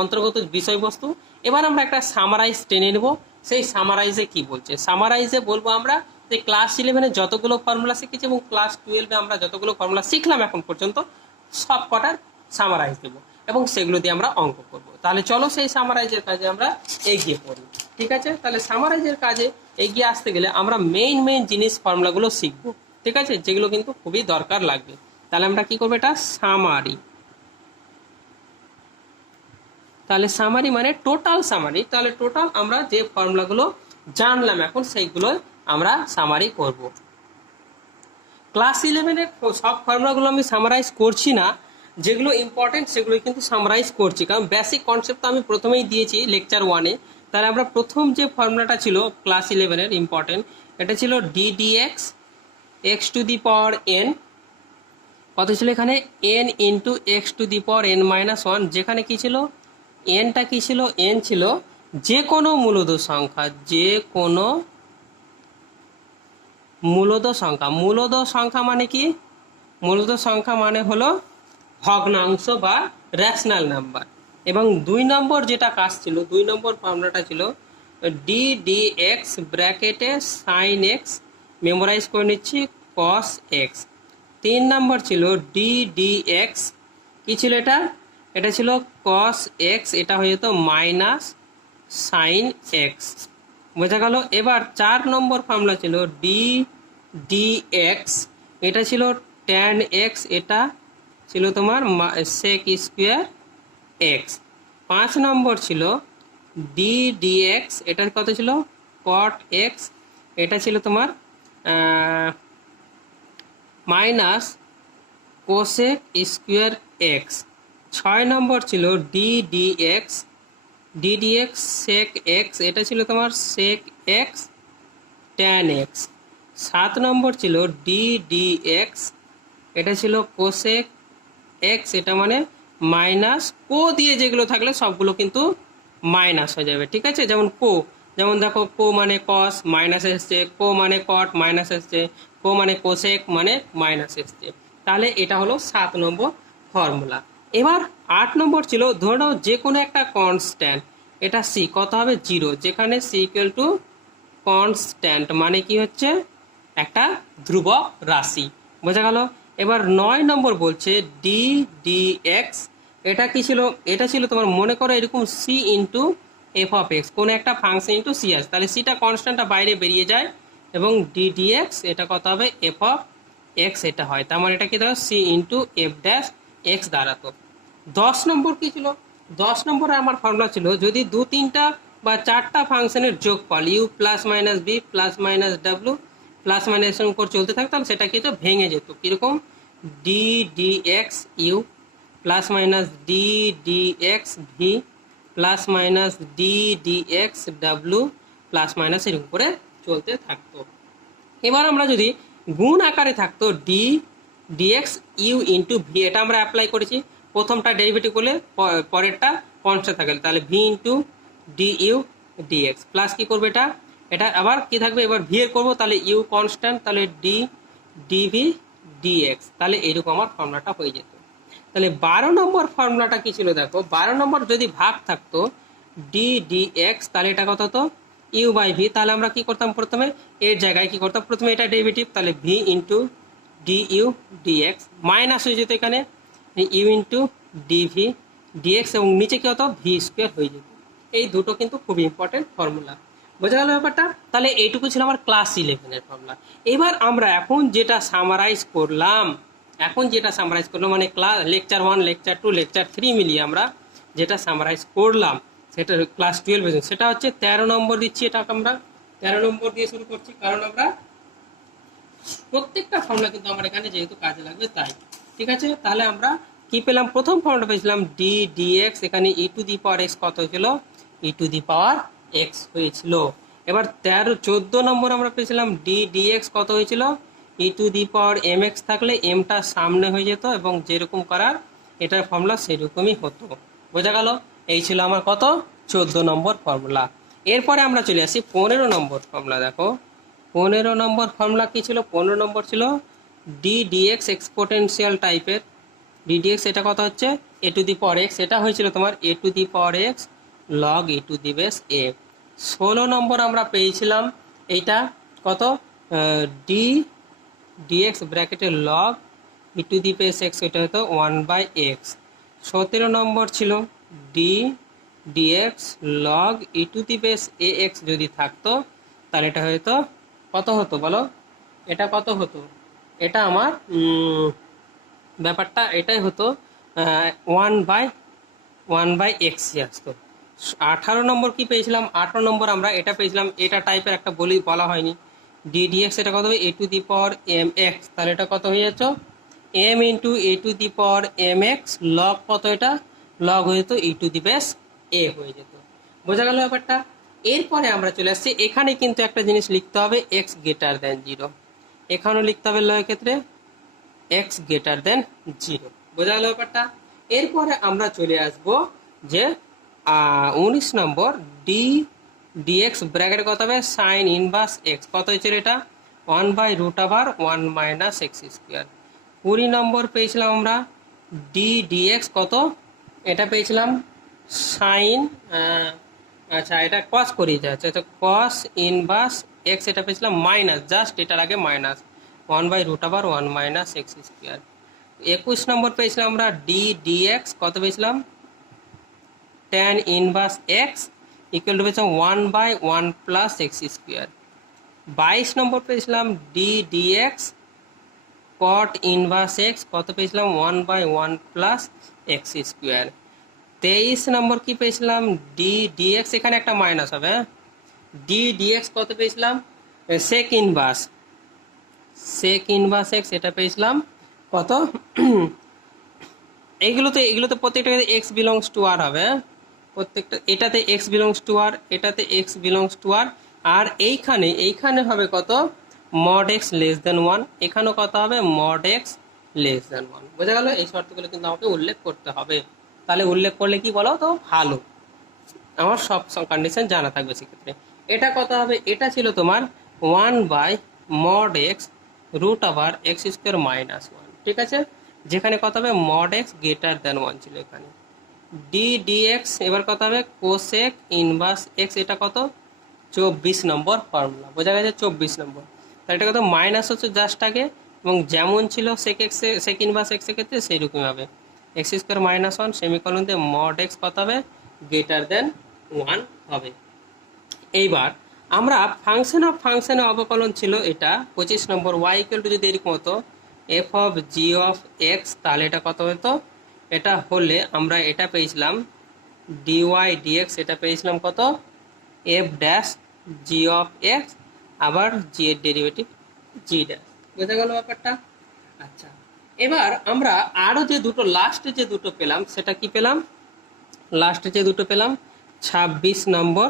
অন্তর্গত বিষয়বস্তু। এবার আমরা একটা সামারাইজ টেনে নেব। সেই সামারাইজে কি বলছে, সামারাইজে বলবো আমরা যে ক্লাস 11-এ যতগুলো ফর্মুলা শিখেছি এবং ক্লাস 12-এ আমরা যতগুলো ফর্মুলা শিখলাম এখন পর্যন্ত সব কটার সামারাইজ দেবো এবং সেগুলো দিয়ে আমরা অঙ্ক করব। তাহলে চলো সেই সামারাইজের কাজে আমরা এগিয়ে পড়ি। ঠিক আছে, তাহলে সামারাইজের কাজে এগিয়ে আসতে গেলে আমরা মেইন জিনিস ফর্মুলাগুলো শিখবো। ঠিক আছে, যেগুলো কিন্তু খুবই দরকার লাগবে। তাহলে আমরা কি করবো, এটা সামারি। তাহলে সামারি মানে টোটাল সামারি। তাহলে টোটাল আমরা যে ফর্মুলাগুলো জানলাম এখন সেইগুলো আমরা সামারি করব। ক্লাস 11-এর সব ফর্মুলাগুলো আমি সামারাইজ করছি না, যেগুলো ইম্পর্টেন্ট সেগুলো কিন্তু সামারাইজ করছি, কারণ বেসিক কনসেপ্ট তো আমি প্রথমেই দিয়েছি লেকচার 1-এ। তাহলে আমরা প্রথম যে ফর্মুলাটা ছিল ক্লাস 11-এর ইম্পর্টেন্ট, এটা ছিল ddx x two the power n, কত ছিল এখানে n into x to the power n minus 1, যেখানে কি ছিল nটা কি ছিল, n ছিল যে কোনো মূলদ সংখ্যা, যে কোনো মূলদ সংখ্যা। মূলদ সংখ্যা মানে কি, মূলদ সংখ্যা মানে হলো ভগ্নাংশ বা রেশনাল নাম্বার। এবং 2 নম্বর যেটা কাজ ছিল, 2 নম্বর ফর্মুলাটা ছিল ডি ডি এক্স ব্র্যাকেটে সাইন এক্স, মেমোরাইজ করে নিচ্ছি, কস এক্স। 3 নম্বর ছিল ডি ডি এক্স, কী ছিল এটা, এটা ছিল কস এক্স, এটা হয়ে যেত মাইনাস সাইন এক্স। বোঝা গেল। এবার 4 নম্বর ফর্মুলা ছিল ডি ডি এক্স, এটা ছিল ট্যান এক্স, এটা ছিল তোমার সেক স্কোয়ার এক্স। 5 নম্বর ছিল ডি ডি এক্স, এটার কত ছিল কট এক্স, এটা ছিল তোমার মাইনাস কোসেক স্কোয়ার এক্স। 6 নম্বর ছিল D D x, d D x sec x, এটা ছিল তোমার সেক এক্স ট্যান এক্স। 7 নম্বর ছিল ডি ডি এক্স, এটা ছিল কোসেক এক্স, এটা মানে মাইনাস কো দিয়ে যেগুলো থাকলে সবগুলো কিন্তু মাইনাস হয়ে যাবে। ঠিক আছে, যেমন কো, যেমন দেখো কো মানে কস মাইনাস এসছে, কো মানে কট মাইনাস এসছে, কো মানে কোসেক মানে মাইনাস এসছে। তাহলে এটা হলো 7 নম্বর ফর্মুলা। এবার 8 নম্বর ছিল ধরো যে কোনো একটা কনস্ট্যান্ট, এটা সি কত হবে 0, যেখানে সি ইকুয়াল টু কনস্ট্যান্ট মানে কি হচ্ছে একটা ধ্রুবক রাশি। বোঝা গেল। এবার 9 নম্বর বলছে ডি ডি এক্স, এটা কি ছিল, এটা ছিল তোমার মনে করো এরকম c into f of x, কোনো একটা ফাংশন ইন্টু সি আছে, তাহলে সিটা কনস্ট্যান্টটা বাইরে বেরিয়ে যায় এবং ডি ডি এক্স এটা কত হবে এফ অফ এক্স এটা হয়, তার মানে এটা কি দেখো C into F dash X দাঁড়াতো। 10 নম্বর কি ছিল, 10 নম্বরে আমার ফর্মুলা ছিল যদি 2-3টা বা 4টা ফাংশনের যোগফল u plus minus v plus minus ডাব্লু প্লাস মাইনাস উপর চলতে থাকতো, তাহলে সেটা কিন্তু ভেঙে যেত। কীরকম, d D x u plus minus d D x v plus minus d D x ডাব্লু প্লাস মাইনাস এরকম করে চলতে থাকতো। এবার আমরা যদি গুণ আকারে থাকতো d d x u into v, এটা আমরা অ্যাপ্লাই করেছি, প্রথমটা ডেরিভেটিভ করলে পরেরটা কনস্ট্যান্ট থাকে, তাহলে V into D U D X plus কী করবে এটা, এটা আবার কি থাকবে, এবার ভি এর করবো, তাহলে ইউ কনস্ট্যান্ট, তাহলে ডি ডিভি ডিএক্স, তাহলে এইরকম আমার ফর্মুলাটা হয়ে যেত। তাহলে 12 নম্বর ফর্মুলাটা কি ছিল দেখো, 12 নম্বর যদি ভাগ থাকতো ডি ডিএক্স, তাহলে এটা কত হতো ইউ বাই ভি, তাহলে আমরা কি করতাম প্রথমে এর জায়গায় কি করতাম, প্রথমে এটা ডেরিভেটিভ, তাহলে V into D U d x minus হয়ে যেত এখানে ইউ ইন্টু ডিভি ডিএক্স এবং নিচে কি হতো ভি স্কোয়ার হয়ে যেত। এই দুটো কিন্তু খুব ইম্পর্টেন্ট ফর্মুলা। বোঝা গেল ব্যাপারটা। তাহলে এইটুকু ছিল আমার ক্লাস 11-এর ফর্মুলা। এবার আমরা এখন যেটা সামারাইজ করলাম, মানে লেকচার 1 লেকচার 2 লেকচার 3 মিলিয়ে আমরা যেটা সামারাইজ করলাম সেটা ক্লাস 12 সেটা হচ্ছে 13 নম্বর দিচ্ছি, এটা আমরা 13 নম্বর দিয়ে শুরু করছি, কারণ আমরা প্রত্যেকটা ফর্মুলা কিন্তু আমার এখানে যেহেতু কাজে লাগবে তাই। ঠিক আছে, তাহলে আমরা কি পেলাম, প্রথম ফর্মুলা পেয়েছিলাম ডি ডিএক্স, এখানে ই টু দি পাওয়ার এক্স কত হয়েছিল E to the power x হয়েছিল। এবার 14 নম্বর আমরা পেয়েছিলাম ডি ডিএক্স কত হয়েছিল E to the power M X, থাকলে এমটা সামনে হয়ে যেত এবং যেরকম করার এটার ফর্মুলা সেরকমই হতো। বোঝা গেল। এই ছিল আমার কত 14 নম্বর ফর্মুলা। এরপরে আমরা চলে আসি 15 নম্বর ফর্মুলা। দেখো 15 নম্বর ফর্মুলা কি ছিল, 15 নম্বর ছিল ডি ডিএক্স এক্সপোটেনশিয়াল টাইপের, ডি ডি এক্স এটা কত হচ্ছে এ টু দি পাওয়ার এক্স, এটা হয়েছিল তোমার A to the power X log E to the base A. 16 নম্বর আমরা পেয়েছিলাম এইটা কত ডি ডিএক্স ব্র্যাকেটের log E to the base X, এটা হতো 1/x। 17 নম্বর ছিল D dx log E to the base A X, যদি থাকতো তাহলে এটা হয়তো কত হতো বলো, এটা কত হতো, এটা আমার ব্যাপারটা এটাই হতো 1/1/xই আসতো। 18 নম্বর কি পেয়েছিলাম, 18 নম্বর আমরা এটা পেয়েছিলাম, এটা টাইপের একটা বলা হয়নি, ডি ডিএক্স এটা কত হবে A to the power M X, তাহলে এটা কত হয়ে যাচ্ছে M into A to the power M X log কত, এটা লগ হয়ে যেত ই টু দি বেস এ হয়ে যেত। বোঝা গেল ব্যাপারটা। এরপরে আমরা চলে আসছি, এখানে কিন্তু একটা জিনিস লিখতে হবে এক্স গ্রেটার দেন 0, এখানেও লিখতে হবে লয়ের ক্ষেত্রে এক্স গ্রেটার দেন 0। বোঝা গেল ব্যাপারটা। এরপরে আমরা চলে আসব যে 19 নম্বর ডি ডিএক্স ব্র্যাকেট কত হবে সাইন ইনভার্স এক্স, কত হয়েছিল এটা 1/√1 - x²। 20 নম্বর পেয়েছিলাম আমরা ডি ডিএক্স কত, এটা পেয়েছিলাম সাইন আচ্ছা এটা কস করিয়ে যাচ্ছে, তো কস ইনভার্স এক্স এটা পেয়েছিলাম মাইনাস, জাস্ট এটার আগে মাইনাস 1/√1 - x²। 21 নম্বর পেয়েছিলাম আমরা ডি ডিএক্স কত পেয়েছিলাম tan inverse x equal to পেয়েছিলাম 1/1 + x²। 22 নম্বর পেয়েছিলাম d d x cot inverse x কত পেয়েছিলাম 1/1 + x²। 23 নম্বর কি পেয়েছিলাম ডি ডিএক্স, এখানে একটা মাইনাস হবে, ডি ডিএক্স কত পেয়েছিলাম সেক ইনভার্স এক্স, এটা পেয়েছিলাম কত এগুলোতে প্রত্যেকটা এক্স বিলংস টু আর হবে, প্রত্যেকটা এটাতে এক্স বিলংস টু আর, এটাতে এক্স বিলংস টু আর, আর এইখানে হবে কত মড এক্স লেস দেন 1, এখানেও কত হবে মড এক্স লেস দেন 1। বোঝা গেল, এই শর্তগুলো কিন্তু আমাকে উল্লেখ করতে হবে, তাহলে উল্লেখ করলে কি বলো তো ভালো, আমার সব কন্ডিশন জানা থাকবে সেক্ষেত্রে। এটা কত হবে, এটা ছিল তোমার 1/mod x √x² - 1, ঠিক আছে, যেখানে কত হবে mod x গ্রেটার দেন 1 ছিল এখানে। ডি ডিএক্স এবার কত হবে কোসেক ইনভার্স এক্স, এটা কত 24 নম্বর ফর্মুলা। বোঝা গেছে 24 নম্বর, তাহলে এটা কত মাইনাস হচ্ছে জাস্ট আগে, এবং যেমন ছিল সেক ইনভার্স এক্স এর ক্ষেত্রে সেইরকমই হবে x² - 1 সেমিকলন দিয়ে mod x কত হবে গ্রেটার দেন 1 হবে। এইবার আমরা ফাংশনে অবকলন ছিল এটা 25 নম্বর y = যদি এরকম হতো f of G of x, তাহলে এটা কত হতো, এটা হলে আমরা এটা পেয়েছিলাম dy dx, এটা পেয়েছিলাম কত f dash G of x, আবার জি এর ডেরিভেটিভ জি ড্যাশ। বুঝা গেল ব্যাপারটা। আচ্ছা, এবার আমরা আরো যে দুটো লাস্টে যে দুটো পেলাম সেটা কি পেলাম, লাস্টে যে দুটো পেলাম 26 নম্বর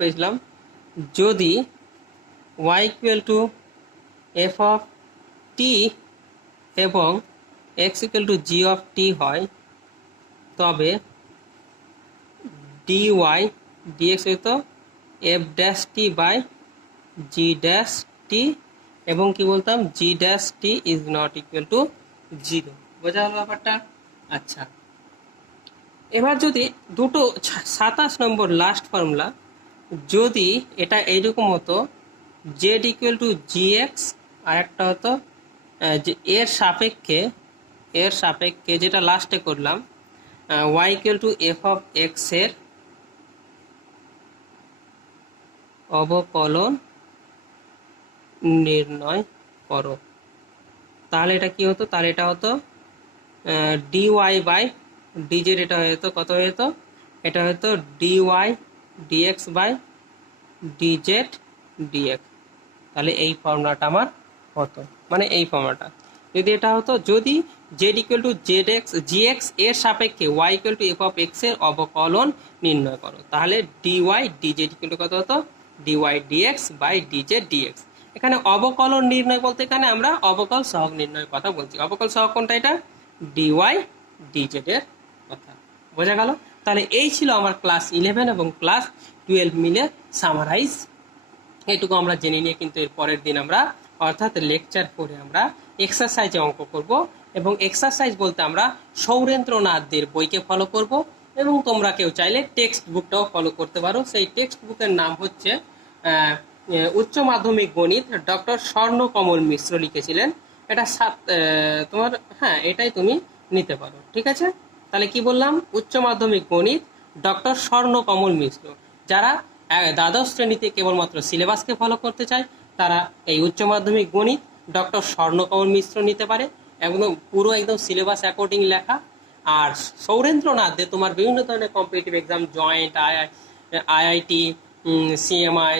পেয়েছিলাম যদি y = f অফ টি এবং x = g অফ টি হয়, তবে dy dx হতো f dash T by G dash T, এবং কি বলতাম G dash T is not equal to 0। বোঝা গেল ব্যাপারটা। আচ্ছা, এবার যদি দুটো 27 নম্বর লাস্ট ফর্মুলা, যদি এটা এইরকম হতো Z equal to G X, আর একটা হতো যে এর সাপেক্ষে যেটা লাস্টে করলাম Y equal to F of x এর অবকলন নির্ণয় করো, তাহলে এটা কি হতো, তাহলে এটা হতো ডিওয়াই বাই ডিজেড, এটা হয়তো কত হতো, এটা হয়তো d y d x by d z d x. তাহলে এই ফর্মুলাটা আমার হতো, মানে এই ফর্মুলাটা যদি এটা হতো, যদি z equal to z x g x এর সাপেক্ষে y equal to F of x এর অবকলন নির্ণয় করো, তাহলে ডিওয়াই ডিজেড ইকুয়াল টু কত হতো d y d x by d z d x. এখানে অবকলন নির্ণয় বলতে এখানে আমরা অবকল সহগ নির্ণয়ের কথা বলছি। অবকল সহগ কোনটা, এটা ডিওয়াই ডিজেড এর কথা। বোঝা গেল। তাহলে এই ছিল আমার ক্লাস 11 এবং ক্লাস 12 মিলে সামারাইজ। এটুকু আমরা জেনে নিয়ে কিন্তু এর পরের দিন আমরা অর্থাৎ লেকচার 4 আমরা এক্সারসাইজে অঙ্ক করব। এবং এক্সারসাইজ বলতে আমরা সৌরেন্দ্রনাথদের বইকে ফলো করব, এবং তোমরা কেউ চাইলে টেক্সট বুকটাও ফলো করতে পারো। সেই টেক্সট বুকের নাম হচ্ছে উচ্চ মাধ্যমিক গণিত, ডক্টর স্বর্ণকমল মিশ্র লিখেছিলেন। এটা তোমার, হ্যাঁ এটাই তুমি নিতে পারো, ঠিক আছে। তাহলে কি বললাম, উচ্চ মাধ্যমিক গণিত ডক্টর স্বর্ণকমল মিশ্র। যারা দ্বাদশ শ্রেণীতে কেবলমাত্র সিলেবাসকে ফলো করতে চায় তারা এই উচ্চ মাধ্যমিক গণিত ডক্টর স্বর্ণকমল মিশ্র নিতে পারে, একদম পুরো একদম সিলেবাস অ্যাকর্ডিং লেখা। আর সৌরেন্দ্রনাথে তোমার বিভিন্ন ধরনের competitive exam, joint, IIT, CMI,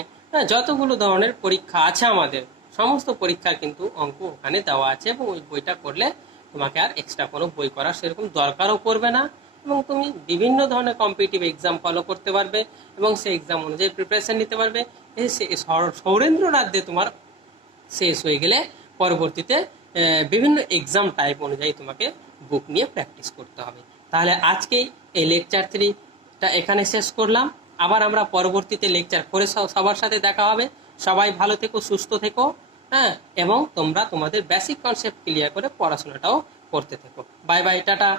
যতগুলো ধরনের পরীক্ষা আছে আমাদের, সমস্ত পরীক্ষার কিন্তু অঙ্ক ওখানে দেওয়া আছে, এবং ওই বইটা করলে তোমাকে আর এক্সট্রা কোনো বই করার সেরকম দরকারও পড়বে না, এবং তুমি বিভিন্ন ধরনের কম্পিটিটিভ এক্সাম ফলো করতে পারবে এবং সেই এক্সাম অনুযায়ী প্রিপারেশন নিতে পারবে। সৌরেন্দ্রনাথ দিয়ে তোমার শেষ হয়ে গেলে পরবর্তীতে বিভিন্ন এক্সাম টাইপ অনুযায়ী তোমাকে বুক নিয়ে প্র্যাকটিস করতে হবে। তাহলে আজকেই এই লেকচার 3টা এখানে শেষ করলাম। আবার আমরা পরবর্তীতে লেকচার 4 সবার সাথে দেখা হবে। সবাই ভালো থেকো, সুস্থ থেকো, হ্যাঁ, এবং তোমরা তোমাদের বেসিক কনসেপ্ট ক্লিয়ার করে পড়াশোনাটাও করতে থেকো। Bye bye, tata.